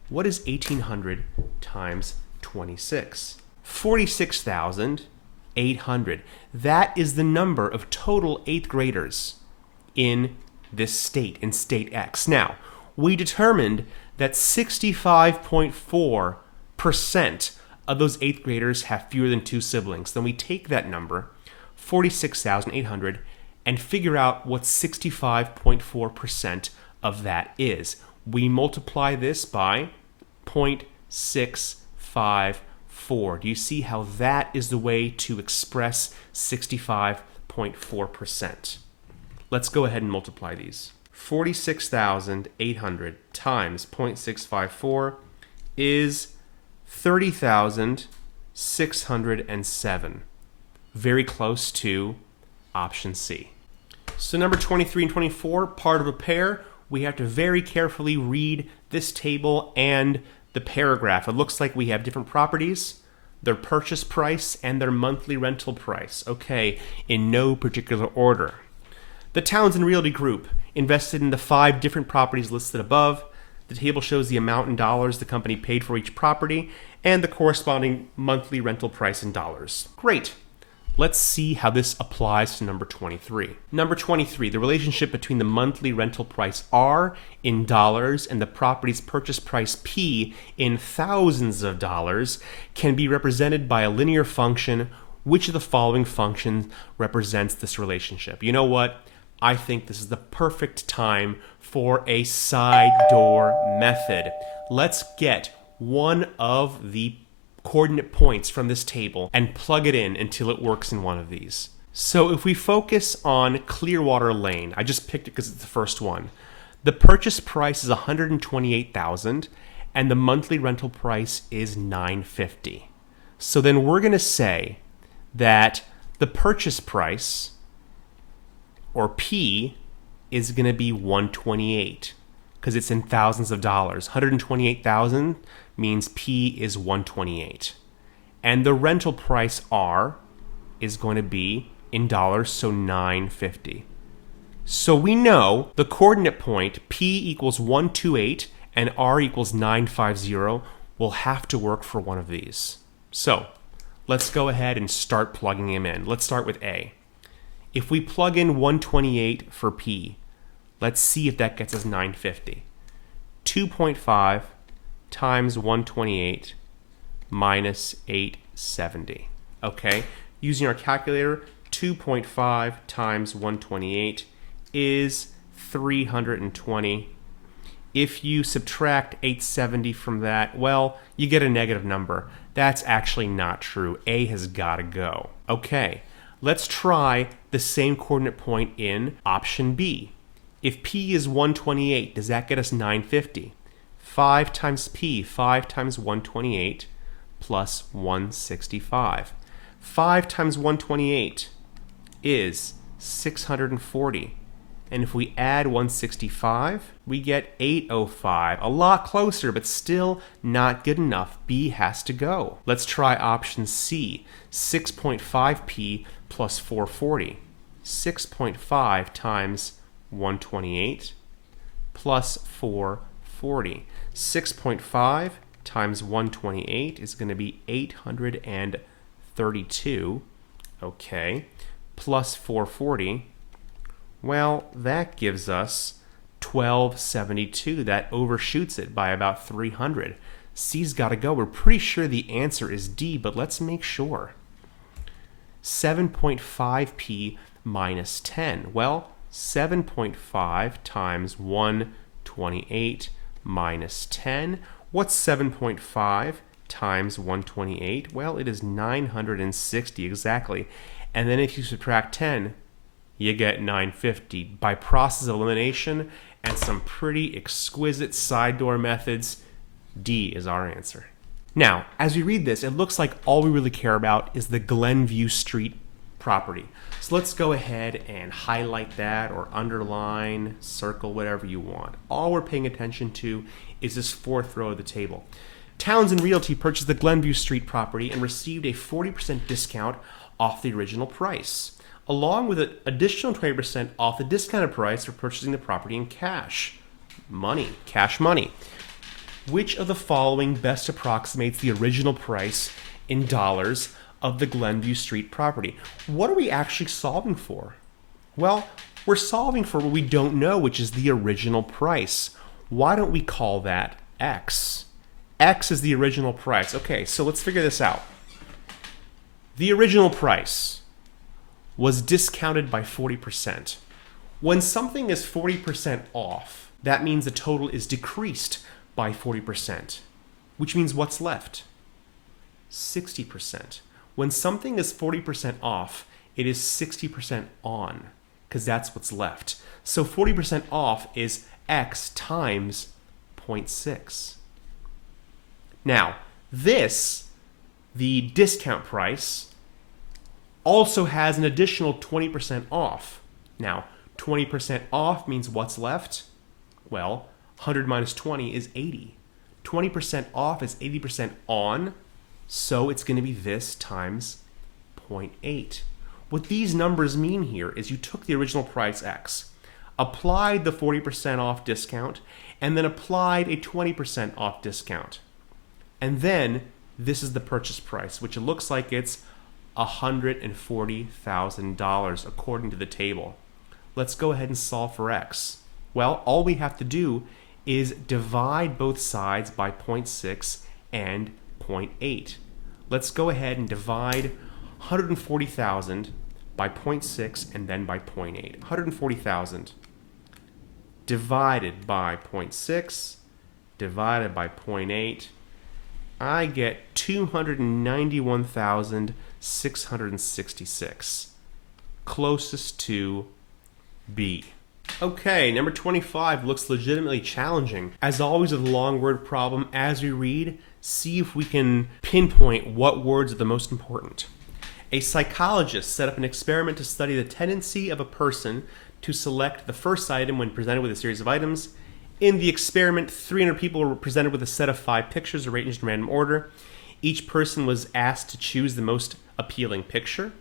What is 1,800 times 26? 46,800. That is the number of total 8th graders in this state, in state X. Now, we determined that 65.4% of those 8th graders have fewer than 2 siblings. Then we take that number, 46,800, and figure out what 65.4% of that is. We multiply this by 0.654. Do you see how that is the way to express 65.4%? Let's go ahead and multiply these. 46,800 times 0.654 is 30,607. Very close to option C. So number 23 and 24, part of a pair, we have to very carefully read this table and the paragraph. It looks like we have different properties, their purchase price and their monthly rental price. Okay, in no particular order. The Townsend Realty Group invested in the 5 different properties listed above. The table shows the amount in dollars the company paid for each property and the corresponding monthly rental price in dollars. Great. Let's see how this applies to number 23. Number 23, the relationship between the monthly rental price R in dollars and the property's purchase price P in thousands of dollars can be represented by a linear function. Which of the following functions represents this relationship? You know what? I think this is the perfect time for a side door method. Let's get one of the coordinate points from this table and plug it in until it works in one of these. So if we focus on Clearwater Lane, I just picked it because it's the first one. The purchase price is $128,000 and the monthly rental price is $950. So then we're going to say that the purchase price, or P, is going to be $128 because it's in thousands of dollars. 128,000 means P is 128. And the rental price R is going to be in dollars, so $950. So we know the coordinate point P equals 128 and R equals 950 will have to work for one of these. So let's go ahead and start plugging them in. Let's start with A. If we plug in 128 for P, let's see if that gets us 950. 2.5 times 128 minus 870. Okay, using our calculator, 2.5 times 128 is 320. If you subtract 870 from that, well, you get a negative number. That's actually not true. A has got to go. Okay, let's try the same coordinate point in option B. If P is 128, does that get us 950? 5 times P, 5 times 128 plus 165. 5 times 128 is 640. And if we add 165, we get 805. A lot closer, but still not good enough. B has to go. Let's try option C, 6.5P plus 440. 6.5 times 128 plus 440. 6.5 times 128 is going to be 832. Okay, plus 440. Well, that gives us 1272. That overshoots it by about 300. C's got to go. We're pretty sure the answer is D, but let's make sure. 7.5p minus 10. Well, 7.5 times 128 minus 10. What's 7.5 times 128? Well, it is 960 exactly. And then if you subtract 10, you get 950. By process of elimination and some pretty exquisite side door methods, D is our answer. Now, as we read this, it looks like all we really care about is the Glenview Street property. So let's go ahead and highlight that or underline, circle, whatever you want. All we're paying attention to is this fourth row of the table. Townsend Realty purchased the Glenview Street property and received a 40% discount off the original price, along with an additional 20% off the discounted price for purchasing the property in cash money. Which of the following best approximates the original price in dollars of the Glenview Street property? What are we actually solving for? Well, we're solving for what we don't know, which is the original price. Why don't we call that X? X is the original price. Okay, so let's figure this out. The original price was discounted by 40%. When something is 40% off, that means the total is decreased by 40%, which means what's left? 60%. When something is 40% off, it is 60% on, because that's what's left. So 40% off is X times 0.6. Now, this, the discount price, also has an additional 20% off. Now, 20% off means what's left? Well, 100 minus 20 is 80. 20% off is 80% on, so it's going to be this times 0.8. What these numbers mean here is you took the original price X, applied the 40% off discount, and then applied a 20% off discount. And then this is the purchase price, which it looks like it's $140,000 according to the table. Let's go ahead and solve for X. Well, all we have to do is divide both sides by 0.6 and 0.8. Let's go ahead and divide 140,000 by 0.6 and then by 0.8. 140,000 divided by 0.6 divided by 0.8. I get 291,666. Closest to B. Okay, number 25 looks legitimately challenging. As always with a long word problem, as we read, see if we can pinpoint what words are the most important. A psychologist set up an experiment to study the tendency of a person to select the first item when presented with a series of items. In the experiment, 300 people were presented with a set of 5 pictures arranged in random order. Each person was asked to choose the most appealing picture.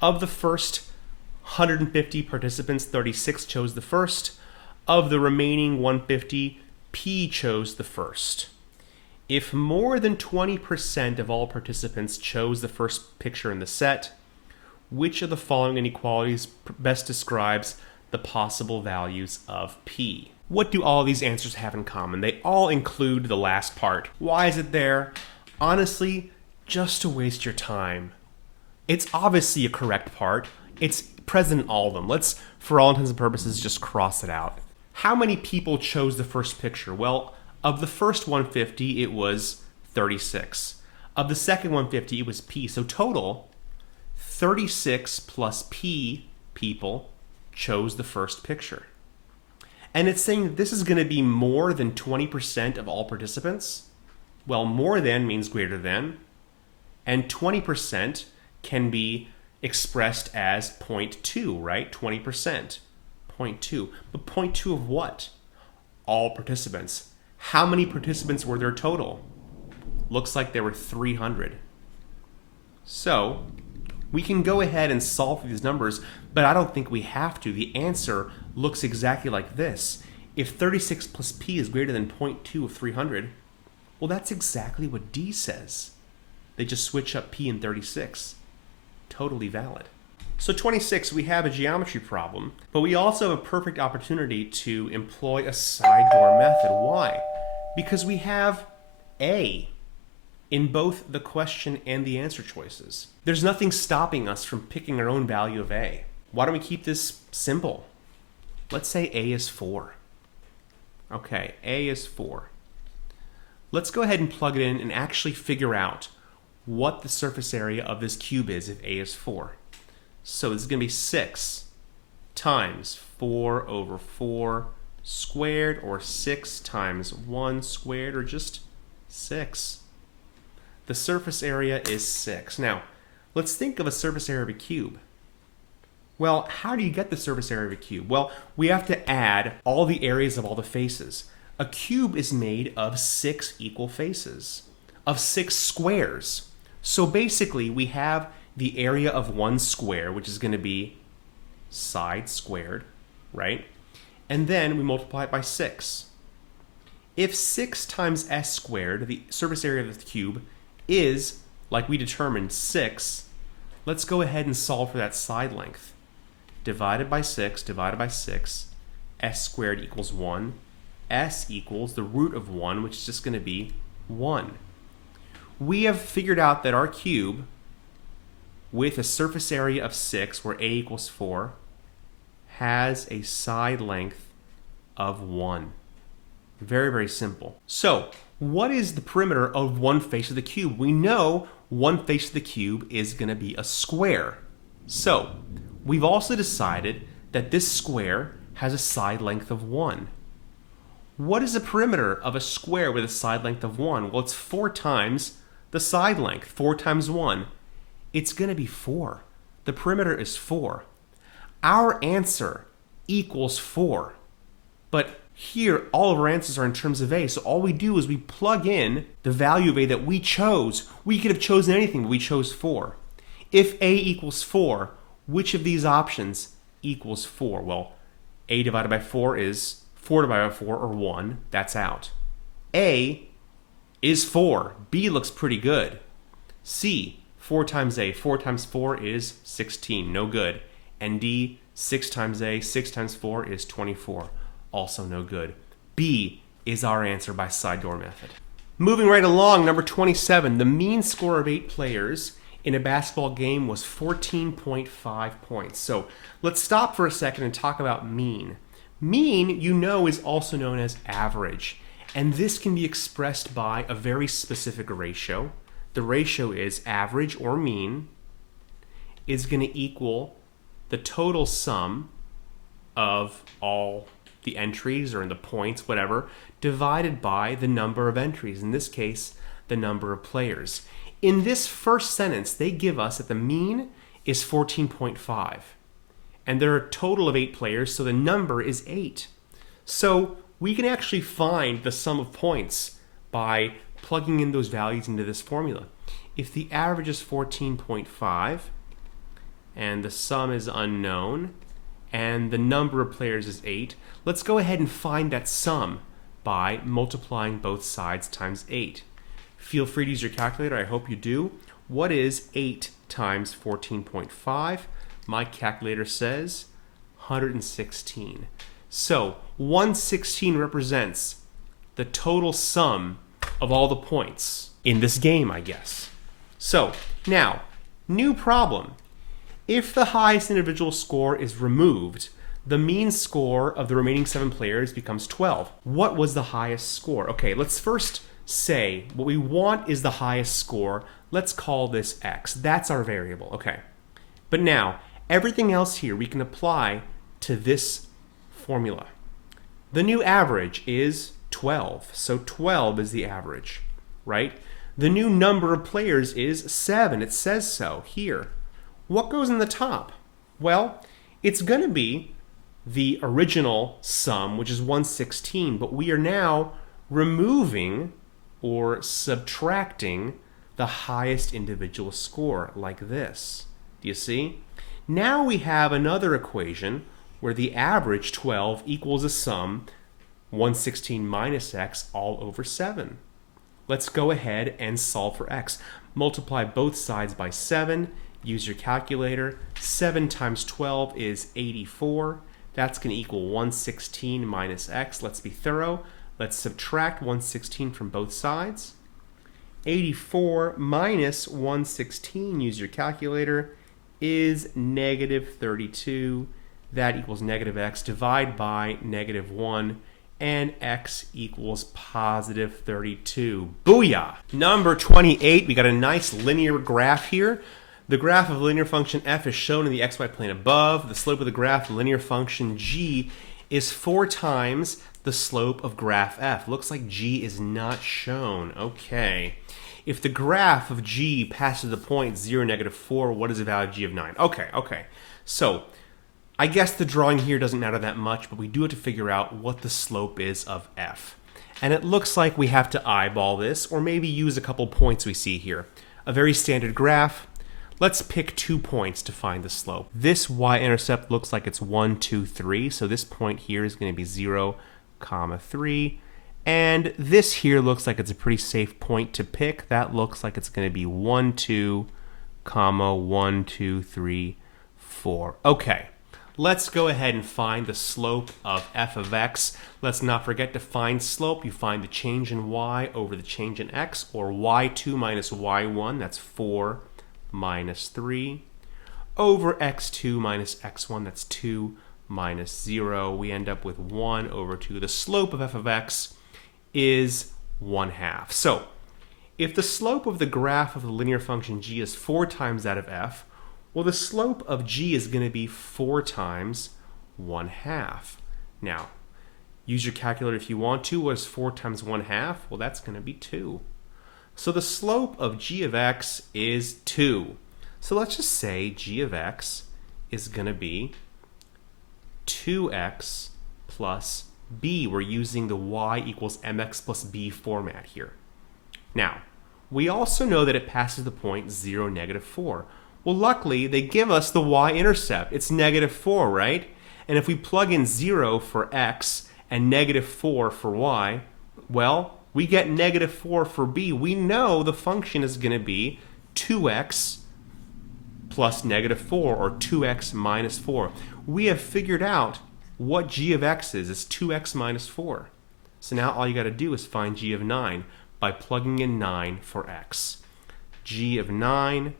Of the first 150 participants, 36 chose the first. Of the remaining 150, P chose the first. If more than 20% of all participants chose the first picture in the set, which of the following inequalities best describes the possible values of P? What do all these answers have in common? They all include the last part. Why is it there? Honestly, just to waste your time. It's obviously a correct part. It's present in all of them. Let's, for all intents and purposes, just cross it out. How many people chose the first picture? Well, of the first 150, it was 36. Of the second 150, it was P. So total, 36 plus P people chose the first picture. And it's saying that this is going to be more than 20% of all participants. Well, more than means greater than. And 20% can be expressed as 0.2, right? 20%. 0.2. But 0.2 of what? All participants. How many participants were there total? Looks like there were 300. So, we can go ahead and solve for these numbers, but I don't think we have to. The answer looks exactly like this. If 36 plus P is greater than 0.2 of 300, well, that's exactly what D says. They just switch up P and 36. Totally valid. So 26, we have a geometry problem, but we also have a perfect opportunity to employ a side door method. Why? Because we have A in both the question and the answer choices. There's nothing stopping us from picking our own value of A. Why don't we keep this simple? Let's say A is 4. Okay, A is 4. let's go ahead and plug it in and actually figure out what the surface area of this cube is if a is 4. So this is going to be 6 times 4 over 4 squared, or 6 times 1 squared, or just 6. The surface area is 6. Now, let's think of a surface area of a cube. Well, how do you get the surface area of a cube? Well, we have to add all the areas of all the faces. A cube is made of 6 equal faces, of 6 squares. So basically, we have the area of one square, which is going to be side squared, right? And then we multiply it by 6. If 6 times s squared, the surface area of the cube, is, like we determined, 6, let's go ahead and solve for that side length. Divided by 6, s squared equals 1. S equals the root of 1, which is just going to be 1. We have figured out that our cube, with a surface area of 6, where a equals 4, has a side length of 1. Very, very simple. So, what is the perimeter of one face of the cube? We know one face of the cube is going to be a square. So, we've also decided that this square has a side length of 1. What is the perimeter of a square with a side length of 1? Well, it's 4 times the side length. 4 times 1. It's going to be 4. The perimeter is 4. Our answer equals 4. But here, all of our answers are in terms of a, so all we do is we plug in the value of a that we chose. We could have chosen anything, but we chose 4. If a equals 4, which of these options equals 4? Well, a divided by 4 is 4 divided by 4, or 1. That's out. A is 4. B looks pretty good. C, 4 times a. 4 times 4 is 16. No good. And D, 6 times a. 6 times 4 is 24. Also no good. B is our answer by side door method. Moving right along, number 27. The mean score of 8 players in a basketball game was 14.5 points. So let's stop for a second and talk about mean. Mean, you know, is also known as average. And this can be expressed by a very specific ratio. The ratio is average, or mean, is going to equal the total sum of all the entries, or in the points, whatever, divided by the number of entries. In this case, the number of players. In this first sentence, they give us that the mean is 14.5. And there are a total of 8 players, so the number is 8. So we can actually find the sum of points by plugging in those values into this formula. If the average is 14.5, and the sum is unknown, and the number of players is 8, let's go ahead and find that sum by multiplying both sides times 8. Feel free to use your calculator. I hope you do. What is 8 times 14.5? My calculator says 116. So 116 represents the total sum of all the points in this game, I guess. So now, new problem. If the highest individual score is removed, the mean score of the remaining 7 players becomes 12. What was the highest score? Okay, let's first say what we want is the highest score. Let's call this x. That's our variable. Okay. But now, everything else here we can apply to this formula. The new average is 12. So 12 is the average, right? The new number of players is 7. It says so here. What goes in the top? Well, it's going to be the original sum, which is 116, but we are now removing or subtracting the highest individual score, like this. Do you see? Now we have another equation where the average, 12, equals a sum, 116 minus x, all over 7. Let's go ahead and solve for x. Multiply both sides by 7. Use your calculator. 7 times 12 is 84. That's going to equal 116 minus x. Let's be thorough. Let's subtract 116 from both sides. 84 minus 116, use your calculator, is negative 32. That equals negative x. Divide by negative 1, and x equals positive 32. Booyah! Number 28, we got a nice linear graph here. The graph of linear function f is shown in the xy plane above. The slope of the graph of linear function g is 4 times the slope of graph f. Looks like g is not shown. Okay. If the graph of g passes the point 0, -4, what is the value of g of 9? Okay. So, I guess the drawing here doesn't matter that much, but we do have to figure out what the slope is of f. And it looks like we have to eyeball this, or maybe use a couple points we see here. A very standard graph. Let's pick 2 points to find the slope. This y-intercept looks like it's 1, 2, 3, so this point here is going to be 0, 3. And this here looks like it's a pretty safe point to pick. That looks like it's going to be 1, 2, 1, 2, 3, 4. Okay. Let's go ahead and find the slope of f of x. Let's not forget to find slope. You find the change in y over the change in x, or y2 minus y1, that's 4 minus 3, over x2 minus x1, that's 2 minus 0. We end up with 1 over 2. The slope of f of x is 1/2. So, if the slope of the graph of the linear function g is 4 times that of f, well, the slope of g is going to be 4 times 1/2. Now, use your calculator if you want to. What is 4 times 1/2? Well, that's going to be 2. So the slope of g of x is 2. So let's just say g of x is going to be 2x plus b. We're using the y equals mx plus b format here. Now, we also know that it passes the point 0, -4. Well, luckily, they give us the y-intercept. It's -4, right? And if we plug in 0 for x and -4 for y, well, we get -4 for b. We know the function is going to be 2x plus -4, or 2x minus 4. We have figured out what g of x is. It's 2x minus 4. So now all you got to do is find g of 9 by plugging in 9 for x. G of 9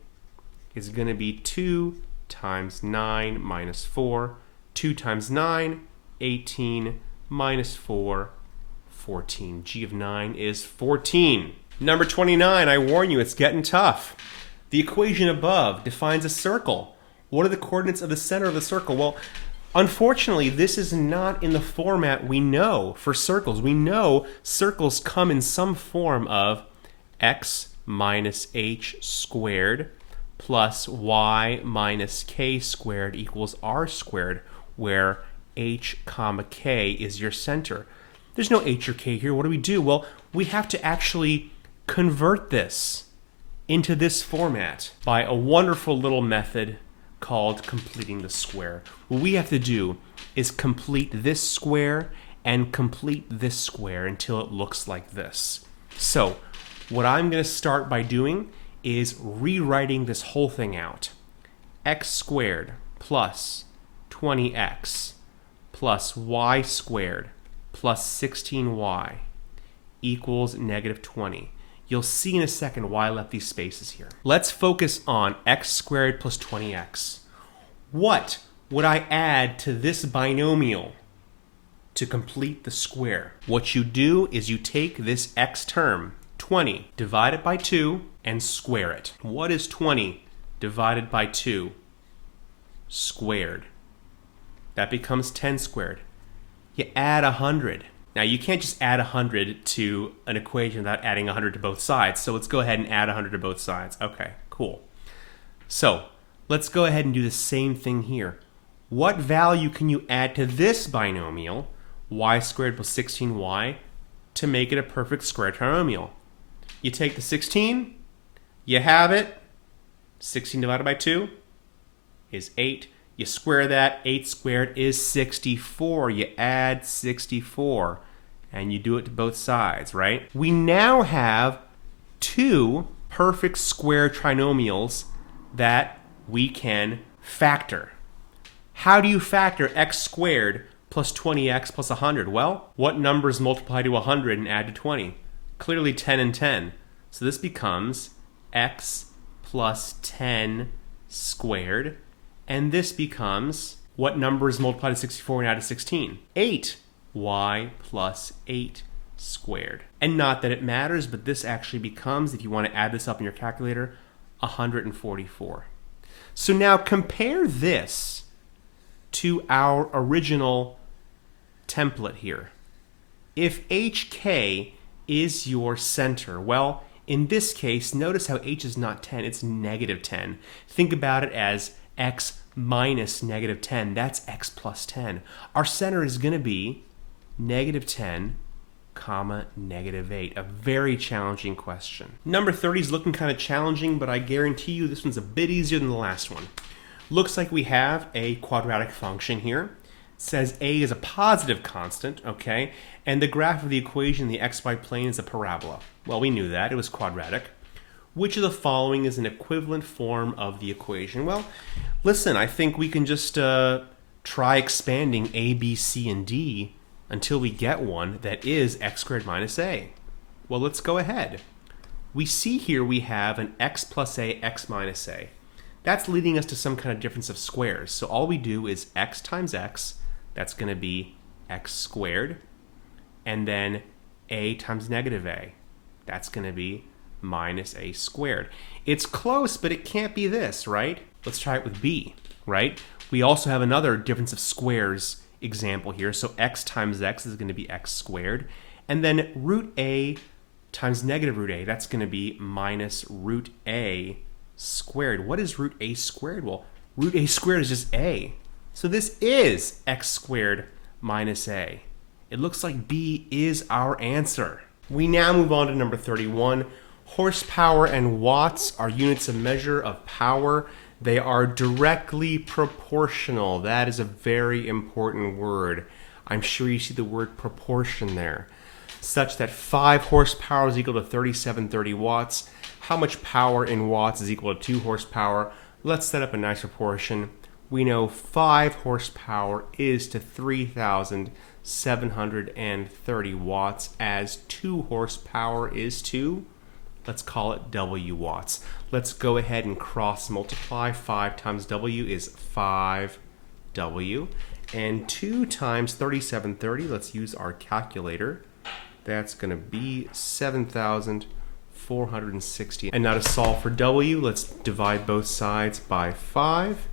is going to be 2 times 9 minus 4. 2 times 9, 18, minus 4, 14. G of 9 is 14. Number 29, I warn you, it's getting tough. The equation above defines a circle. What are the coordinates of the center of the circle? Well, unfortunately, this is not in the format we know for circles. We know circles come in some form of x minus h squared plus y minus k squared equals r squared, where h comma k is your center. There's no h or k here. What do we do? Well, we have to actually convert this into this format by a wonderful little method called completing the square. What we have to do is complete this square and complete this square until it looks like this. So what I'm going to start by doing is rewriting this whole thing out. X squared plus 20x plus y squared plus 16y equals -20. You'll see in a second why I left these spaces here. Let's focus on x squared plus 20x. What would I add to this binomial to complete the square? What you do is you take this x term, 20, divide it by 2, and square it. What is 20 divided by 2 squared? That becomes 10 squared. You add 100. Now, you can't just add 100 to an equation without adding 100 to both sides. So let's go ahead and add 100 to both sides. Okay, cool. So let's go ahead and do the same thing here. What value can you add to this binomial, y squared plus 16y, to make it a perfect square trinomial? You take the 16, you have it. 16 divided by 2 is 8. You square that, 8 squared is 64. You add 64, and you do it to both sides, right? We now have 2 perfect square trinomials that we can factor. How do you factor x squared plus 20x plus 100? Well, what numbers multiply to 100 and add to 20? Clearly 10 and 10. So this becomes x plus 10 squared. And this becomes, what numbers multiply to 64 and add to 16? 8. y plus 8 squared. And not that it matters, but this actually becomes, if you want to add this up in your calculator, 144. So now compare this to our original template here. If HK is your center, well, in this case, notice how h is not 10, it's negative 10. Think about it as x minus negative 10. That's x plus 10. Our center is going to be negative 10, comma, negative 8. A very challenging question. Number 30 is looking kind of challenging, but I guarantee you this one's a bit easier than the last one. Looks like we have a quadratic function here. It says a is a positive constant, okay? And the graph of the equation in the xy plane is a parabola. Well, we knew that. It was quadratic. Which of the following is an equivalent form of the equation? Well, listen, I think we can just try expanding a, b, c, and d until we get one that is x squared minus a. Well, let's go ahead. We see here we have an x plus a, x minus a. That's leading us to some kind of difference of squares. So all we do is x times x, that's going to be x squared, and then a times negative a, that's going to be minus a squared. It's close, but it can't be this, right? Let's try it with b, right? We also have another difference of squares example here. So x times x is going to be x squared. And then root a times negative root a, that's going to be minus root a squared. What is root a squared? Well, root a squared is just a. So this is x squared minus a. It looks like b is our answer. We now move on to number 31. Horsepower and watts are units of measure of power. They are directly proportional. That is a very important word. I'm sure you see the word proportion there. Such that 5 horsepower is equal to 3730 watts. How much power in watts is equal to 2 horsepower? Let's set up a nice proportion. We know 5 horsepower is to 3,730 watts, as 2 horsepower is to, let's call it W watts. Let's go ahead and cross multiply. 5 times W is 5W. And 2 times 3730, let's use our calculator. That's going to be 7,460. And now to solve for W, let's divide both sides by 5.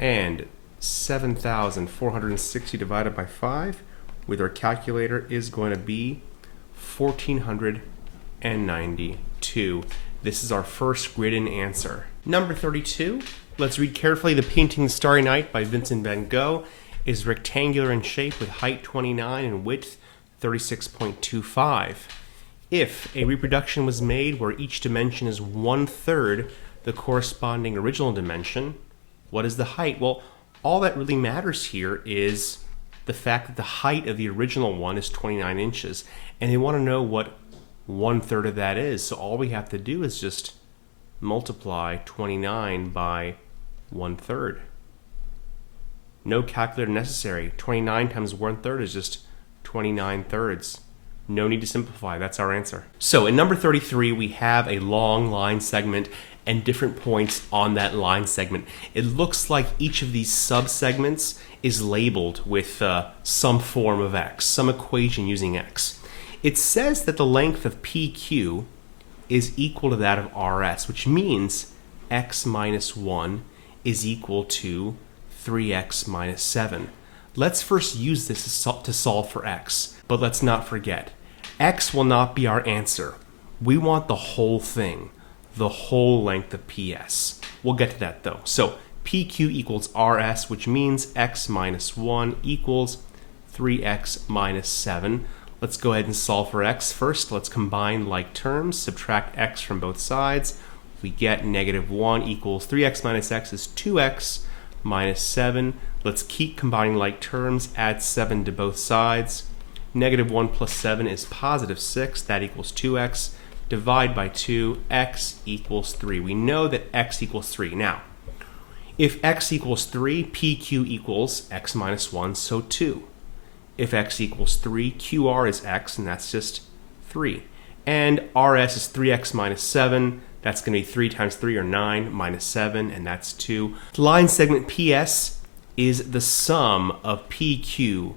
And 7,460 divided by 5 with our calculator is going to be 1,492. This is our first grid-in answer. Number 32, let's read carefully. The painting Starry Night by Vincent van Gogh is rectangular in shape with height 29 and width 36.25. If a reproduction was made where each dimension is 1/3 the corresponding original dimension, what is the height? Well, all that really matters here is the fact that the height of the original one is 29 inches, and they want to know what 1/3 of that is. So all we have to do is just multiply 29 by 1/3. No calculator necessary. 29 times 1/3 is just 29 thirds. No need to simplify. That's our answer. So in number 33, we have a long line segment and different points on that line segment. It looks like each of these subsegments is labeled with some form of x, some equation using x. It says that the length of PQ is equal to that of RS, which means x minus 1 is equal to 3x minus 7. Let's first use this to solve for x, but let's not forget, x will not be our answer. We want the whole thing, the whole length of PS. We'll get to that though. So PQ equals RS, which means x minus 1 equals 3x minus 7. Let's go ahead and solve for x first. Let's combine like terms, subtract x from both sides. We get negative 1 equals 3x minus x is 2x minus 7. Let's keep combining like terms, add 7 to both sides. Negative 1 plus 7 is positive 6, that equals 2x. Divide by 2, x equals 3. We know that x equals 3. Now, if x equals 3, PQ equals x minus 1, so 2. If x equals 3, QR is x, and that's just 3. And RS is 3x minus 7. That's going to be 3 times 3, or 9, minus 7, and that's 2. Line segment PS is the sum of PQ,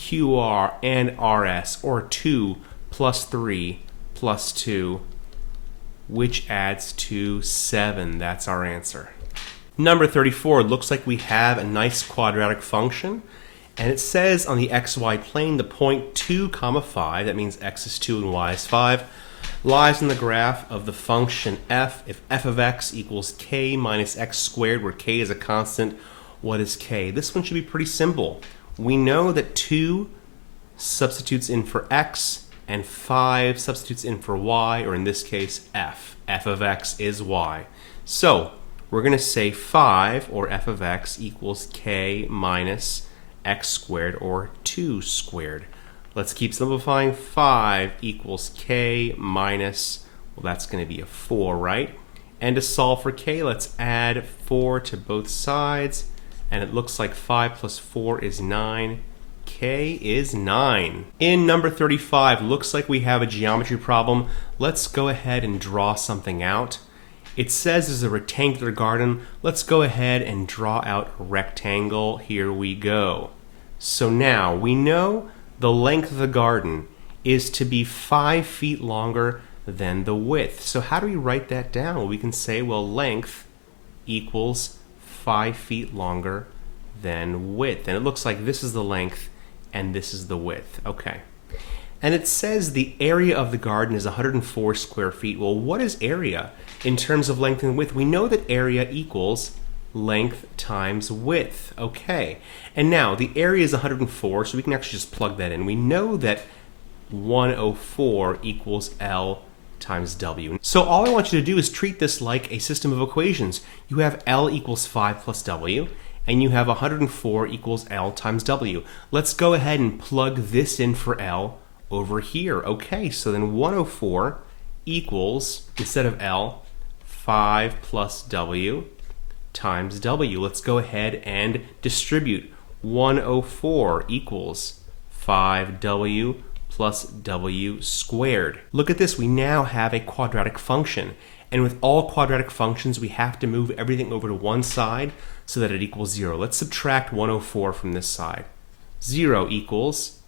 QR, and RS, or 2 plus 3 plus 2, which adds to 7. That's our answer. Number 34, looks like we have a nice quadratic function, and it says on the xy plane the point 2, 5, that means x is 2 and y is 5, lies in the graph of the function f if f of x equals k minus x squared, where k is a constant. What is k? This one should be pretty simple. We know that 2 substitutes in for x and 5 substitutes in for y, or in this case f. F of x is y. So we're going to say 5, or f of x, equals k minus x squared, or 2 squared. Let's keep simplifying. 5 equals k minus, well, that's going to be a 4, right? And to solve for k, let's add 4 to both sides, and it looks like 5 plus 4 is 9. K is 9. In number 35, looks like we have a geometry problem. Let's go ahead and draw something out. It says there's a rectangular garden. Let's go ahead and draw out a rectangle. Here we go. So now we know the length of the garden is to be 5 feet longer than the width. So how do we write that down? Well, we can say, well, length equals 5 feet longer than width. And it looks like this is the length and this is the width. Okay. And it says the area of the garden is 104 square feet. Well, what is area in terms of length and width? We know that area equals length times width. Okay. And now the area is 104, so we can actually just plug that in. We know that 104 equals L times W. So all I want you to do is treat this like a system of equations. You have L equals 5 plus W, and you have 104 equals L times W. Let's go ahead and plug this in for L over here. Okay, so then 104 equals, instead of L, 5 plus W times W. Let's go ahead and distribute. 104 equals 5W plus W squared. Look at this, we now have a quadratic function. And with all quadratic functions, we have to move everything over to one side so that it equals 0. Let's subtract 104 from this side. 0 equals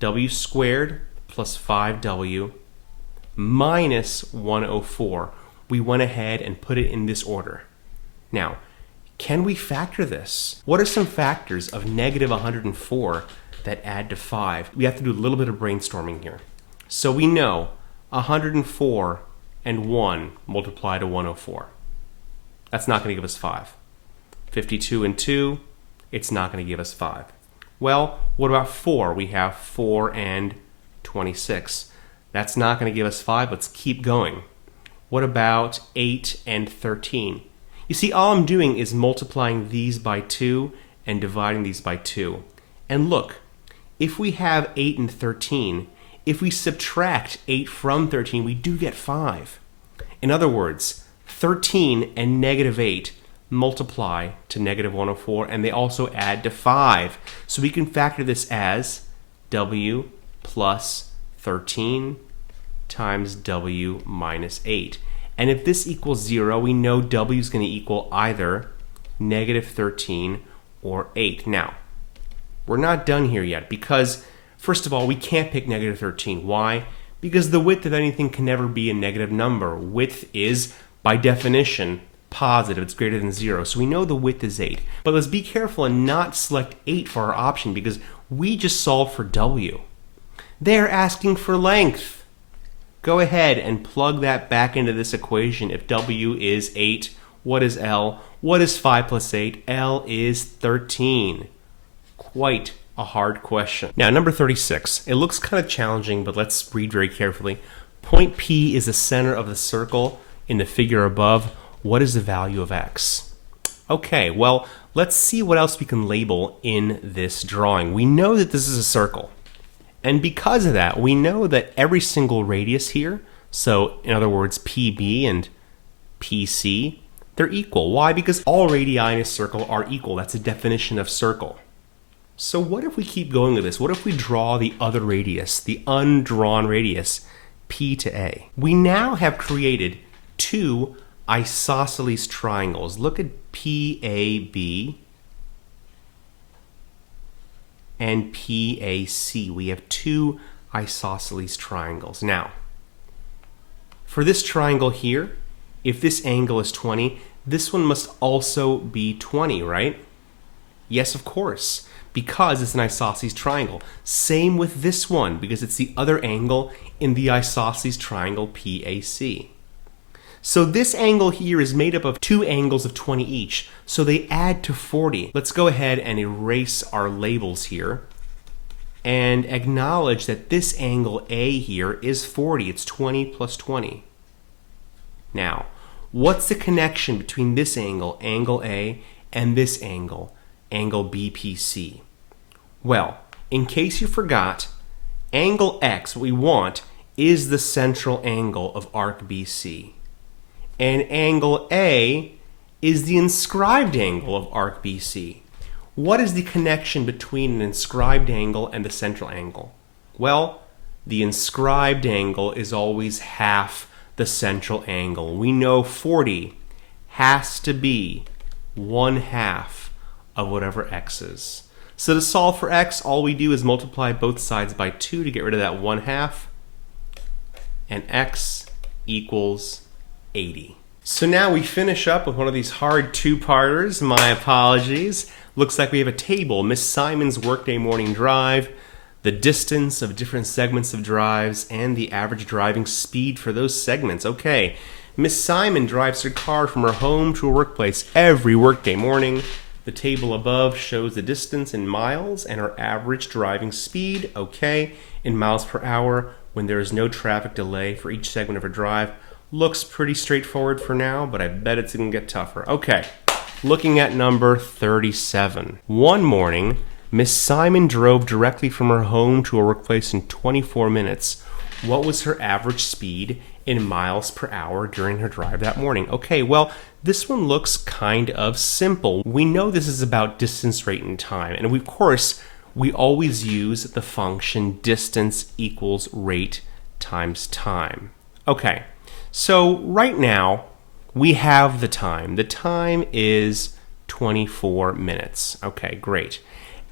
W squared plus 5W minus 104. We went ahead and put it in this order. Now, can we factor this? What are some factors of negative 104 that add to 5? We have to do a little bit of brainstorming here. So we know 104 and 1 multiply to 104. That's not going to give us 5. 52 and 2, it's not going to give us 5. Well, what about 4? We have 4 and 26. That's not going to give us 5. Let's keep going. What about 8 and 13? You see, all I'm doing is multiplying these by 2 and dividing these by 2. And look, if we have 8 and 13, if we subtract 8 from 13, we do get 5. In other words, 13 and negative 8 multiply to negative 104, and they also add to 5. So we can factor this as W plus 13 times W minus 8. And if this equals 0, we know W is going to equal either negative 13 or 8. Now, we're not done here yet because, first of all, we can't pick negative 13. Why? Because the width of anything can never be a negative number. Width is, by definition, positive. It's greater than 0. So we know the width is 8. But let's be careful and not select 8 for our option because we just solved for W. They're asking for length. Go ahead and plug that back into this equation. If W is 8, what is L? What is 5 plus 8? L is 13. Quite a hard question. Now, number 36. It looks kind of challenging, but let's read very carefully. Point P is the center of the circle in the figure above. What is the value of x? Okay, well, let's see what else we can label in this drawing. We know that this is a circle. And because of that, we know that every single radius here, so in other words, PB and PC, they're equal. Why? Because all radii in a circle are equal. That's a definition of circle. So what if we keep going with this? What if we draw the other radius, the undrawn radius, P to A? We now have created two isosceles triangles. Look at PAB and PAC. We have two isosceles triangles. Now, for this triangle here, if this angle is 20, this one must also be 20, right? Yes, of course, because it's an isosceles triangle. Same with this one, because it's the other angle in the isosceles triangle PAC. So this angle here is made up of two angles of 20 each, so they add to 40. Let's go ahead and erase our labels here and acknowledge that this angle A here is 40. It's 20 plus 20. Now, what's the connection between this angle, angle A, and this angle, angle BPC? Well, in case you forgot, angle X, what we want, is the central angle of arc BC. And angle A is the inscribed angle of arc BC. What is the connection between an inscribed angle and the central angle? Well, the inscribed angle is always half the central angle. We know 40 has to be 1/2 of whatever x is. So to solve for x, all we do is multiply both sides by 2 to get rid of that 1/2, and x equals 80. So now we finish up with one of these hard two-parters. My apologies. Looks like we have a table. Miss Simon's workday morning drive, the distance of different segments of drives, and the average driving speed for those segments. Okay, Miss Simon drives her car from her home to her workplace every workday morning. The table above shows the distance in miles and her average driving speed, okay, in miles per hour when there is no traffic delay for each segment of her drive. Looks pretty straightforward for now, but I bet it's going to get tougher. Okay, looking at number 37. One morning, Miss Simon drove directly from her home to her workplace in 24 minutes. What was her average speed in miles per hour during her drive that morning? Okay, well, this one looks kind of simple. We know this is about distance, rate, and time. And of course, we always use the function distance equals rate times time. Okay, so right now, we have the time. The time is 24 minutes. Okay, great.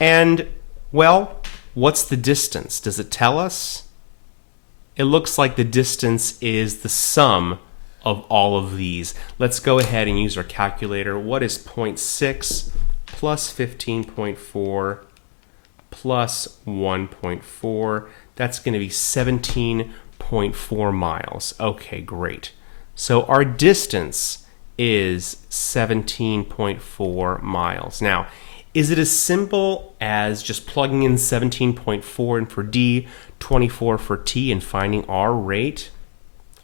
And, well, what's the distance? Does it tell us? It looks like the distance is the sum of all of these. Let's go ahead and use our calculator. What is 0.6 plus 15.4 plus 1.4? That's going to be 17.4 miles. Okay, great. So our distance is 17.4 miles. Now, is it as simple as just plugging in 17.4 in for D, 24 for T, and finding our rate?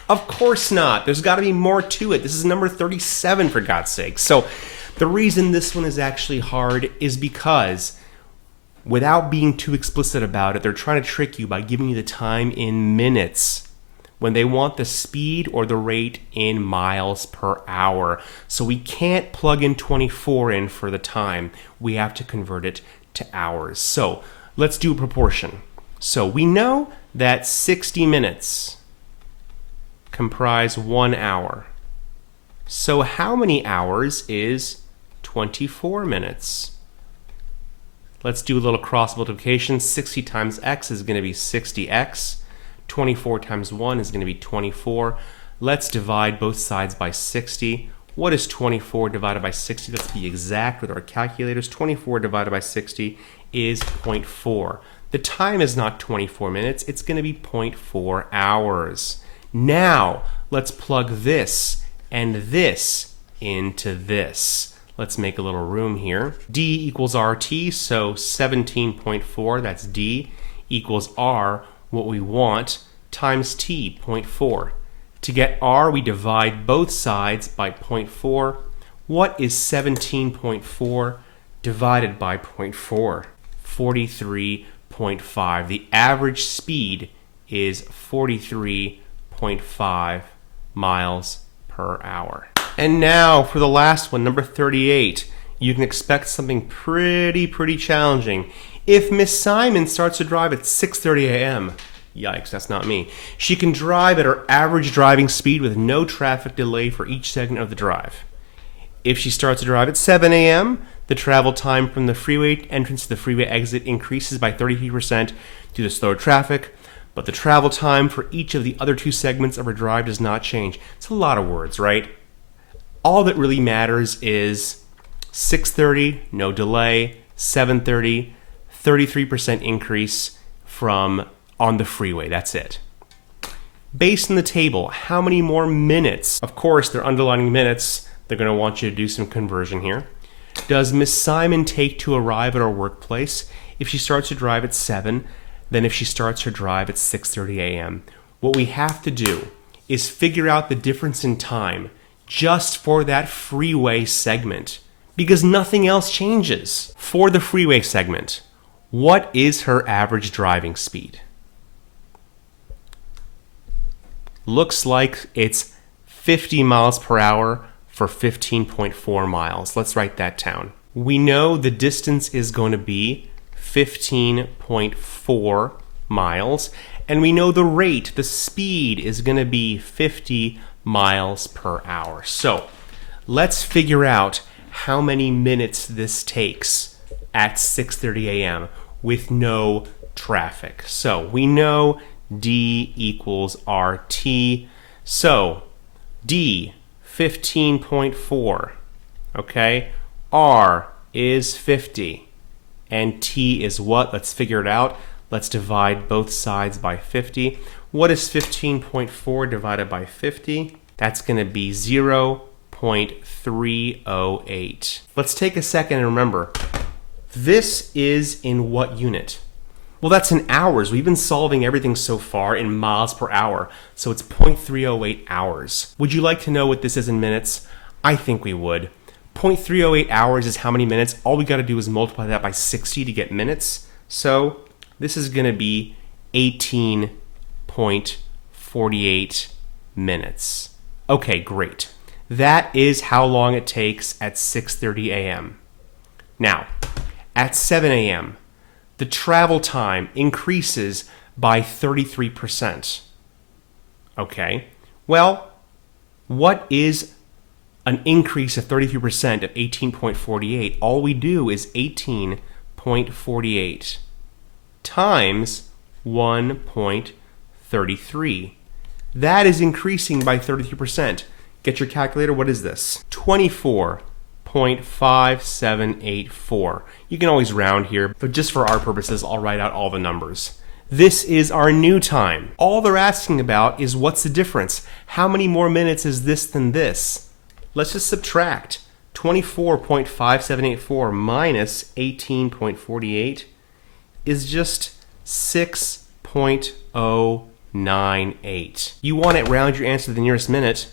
Of course not. There's got to be more to it. This is number 37, for God's sake. So the reason this one is actually hard is because, without being too explicit about it, they're trying to trick you by giving you the time in minutes when they want the speed or the rate in miles per hour. So we can't plug in 24 in for the time. We have to convert it to hours. So let's do a proportion. So we know that 60 minutes comprise 1 hour. So how many hours is 24 minutes? Let's do a little cross multiplication. 60 times x is going to be 60x. 24 times 1 is going to be 24. Let's divide both sides by 60. What is 24 divided by 60? Let's be exact with our calculators. 24 divided by 60 is 0.4. The time is not 24 minutes. It's going to be 0.4 hours. Now, let's plug this and this into this. Let's make a little room here. D equals RT, so 17.4, that's D, equals R, what we want, times T, 0.4. To get R, we divide both sides by 0.4. What is 17.4 divided by 0.4? 43.5. The average speed is 43.5 miles per hour. And now for the last one, number 38. You can expect something pretty challenging. If Miss Simon starts to drive at 6:30 a.m., yikes, that's not me, she can drive at her average driving speed with no traffic delay for each segment of the drive. If she starts to drive at 7 a.m., The travel time from the freeway entrance to the freeway exit increases by 33% due to slower traffic, but the travel time for each of the other two segments of our drive does not change. It's a lot of words, right? All that really matters is 6:30, no delay, 7:30, 33% increase from on the freeway. That's it. Based on the table, how many more minutes? Of course, they're underlining minutes. They're going to want you to do some conversion here. Does Miss Simon take to arrive at our workplace? If she starts to drive at 7, then if she starts her drive at 6:30 a.m. What we have to do is figure out the difference in time just for that freeway segment, because nothing else changes. For the freeway segment, what is her average driving speed? Looks like it's 50 miles per hour for 15.4 miles. Let's write that down. We know the distance is going to be 15.4 miles, and we know the rate, the speed, is going to be 50 miles per hour. So let's figure out how many minutes this takes at 6:30 a.m. with no traffic. So we know D equals RT. So D, 15.4, okay? R is 50, and T is what? Let's figure it out. Let's divide both sides by 50. What is 15.4 divided by 50? That's going to be 0.308. Let's take a second and remember, this is in what unit? Well, that's in hours. We've been solving everything so far in miles per hour, so it's 0.308 hours. Would you like to know what this is in minutes? I think we would. 0.308 hours is how many minutes? All we got to do is multiply that by 60 to get minutes. So this is going to be 18.48 minutes. Okay, great. That is how long it takes at 6:30 a.m. Now, at 7 a.m., the travel time increases by 33%. Okay, well, what is an increase of 33% of 18.48? All we do is 18.48 times 1.33. That is increasing by 33%. Get your calculator. What is this? 24.5784. You can always round here, but just for our purposes, I'll write out all the numbers. This is our new time. All they're asking about is what's the difference? How many more minutes is this than this? Let's just subtract. 24.5784 minus 18.48 is just 6.098. You want to round your answer to the nearest minute.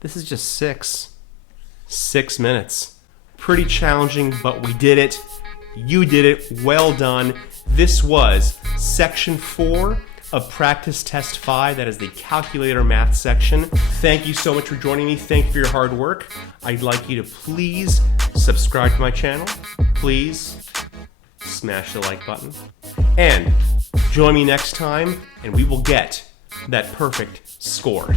This is just 6 minutes. Pretty challenging, but we did it. You did it. Well done. This was section 4 of practice test 5. That is the calculator math section. Thank you so much for joining me. Thank you for your hard work. I'd like you to please subscribe to my channel. Please smash the like button. And join me next time, and we will get that perfect score.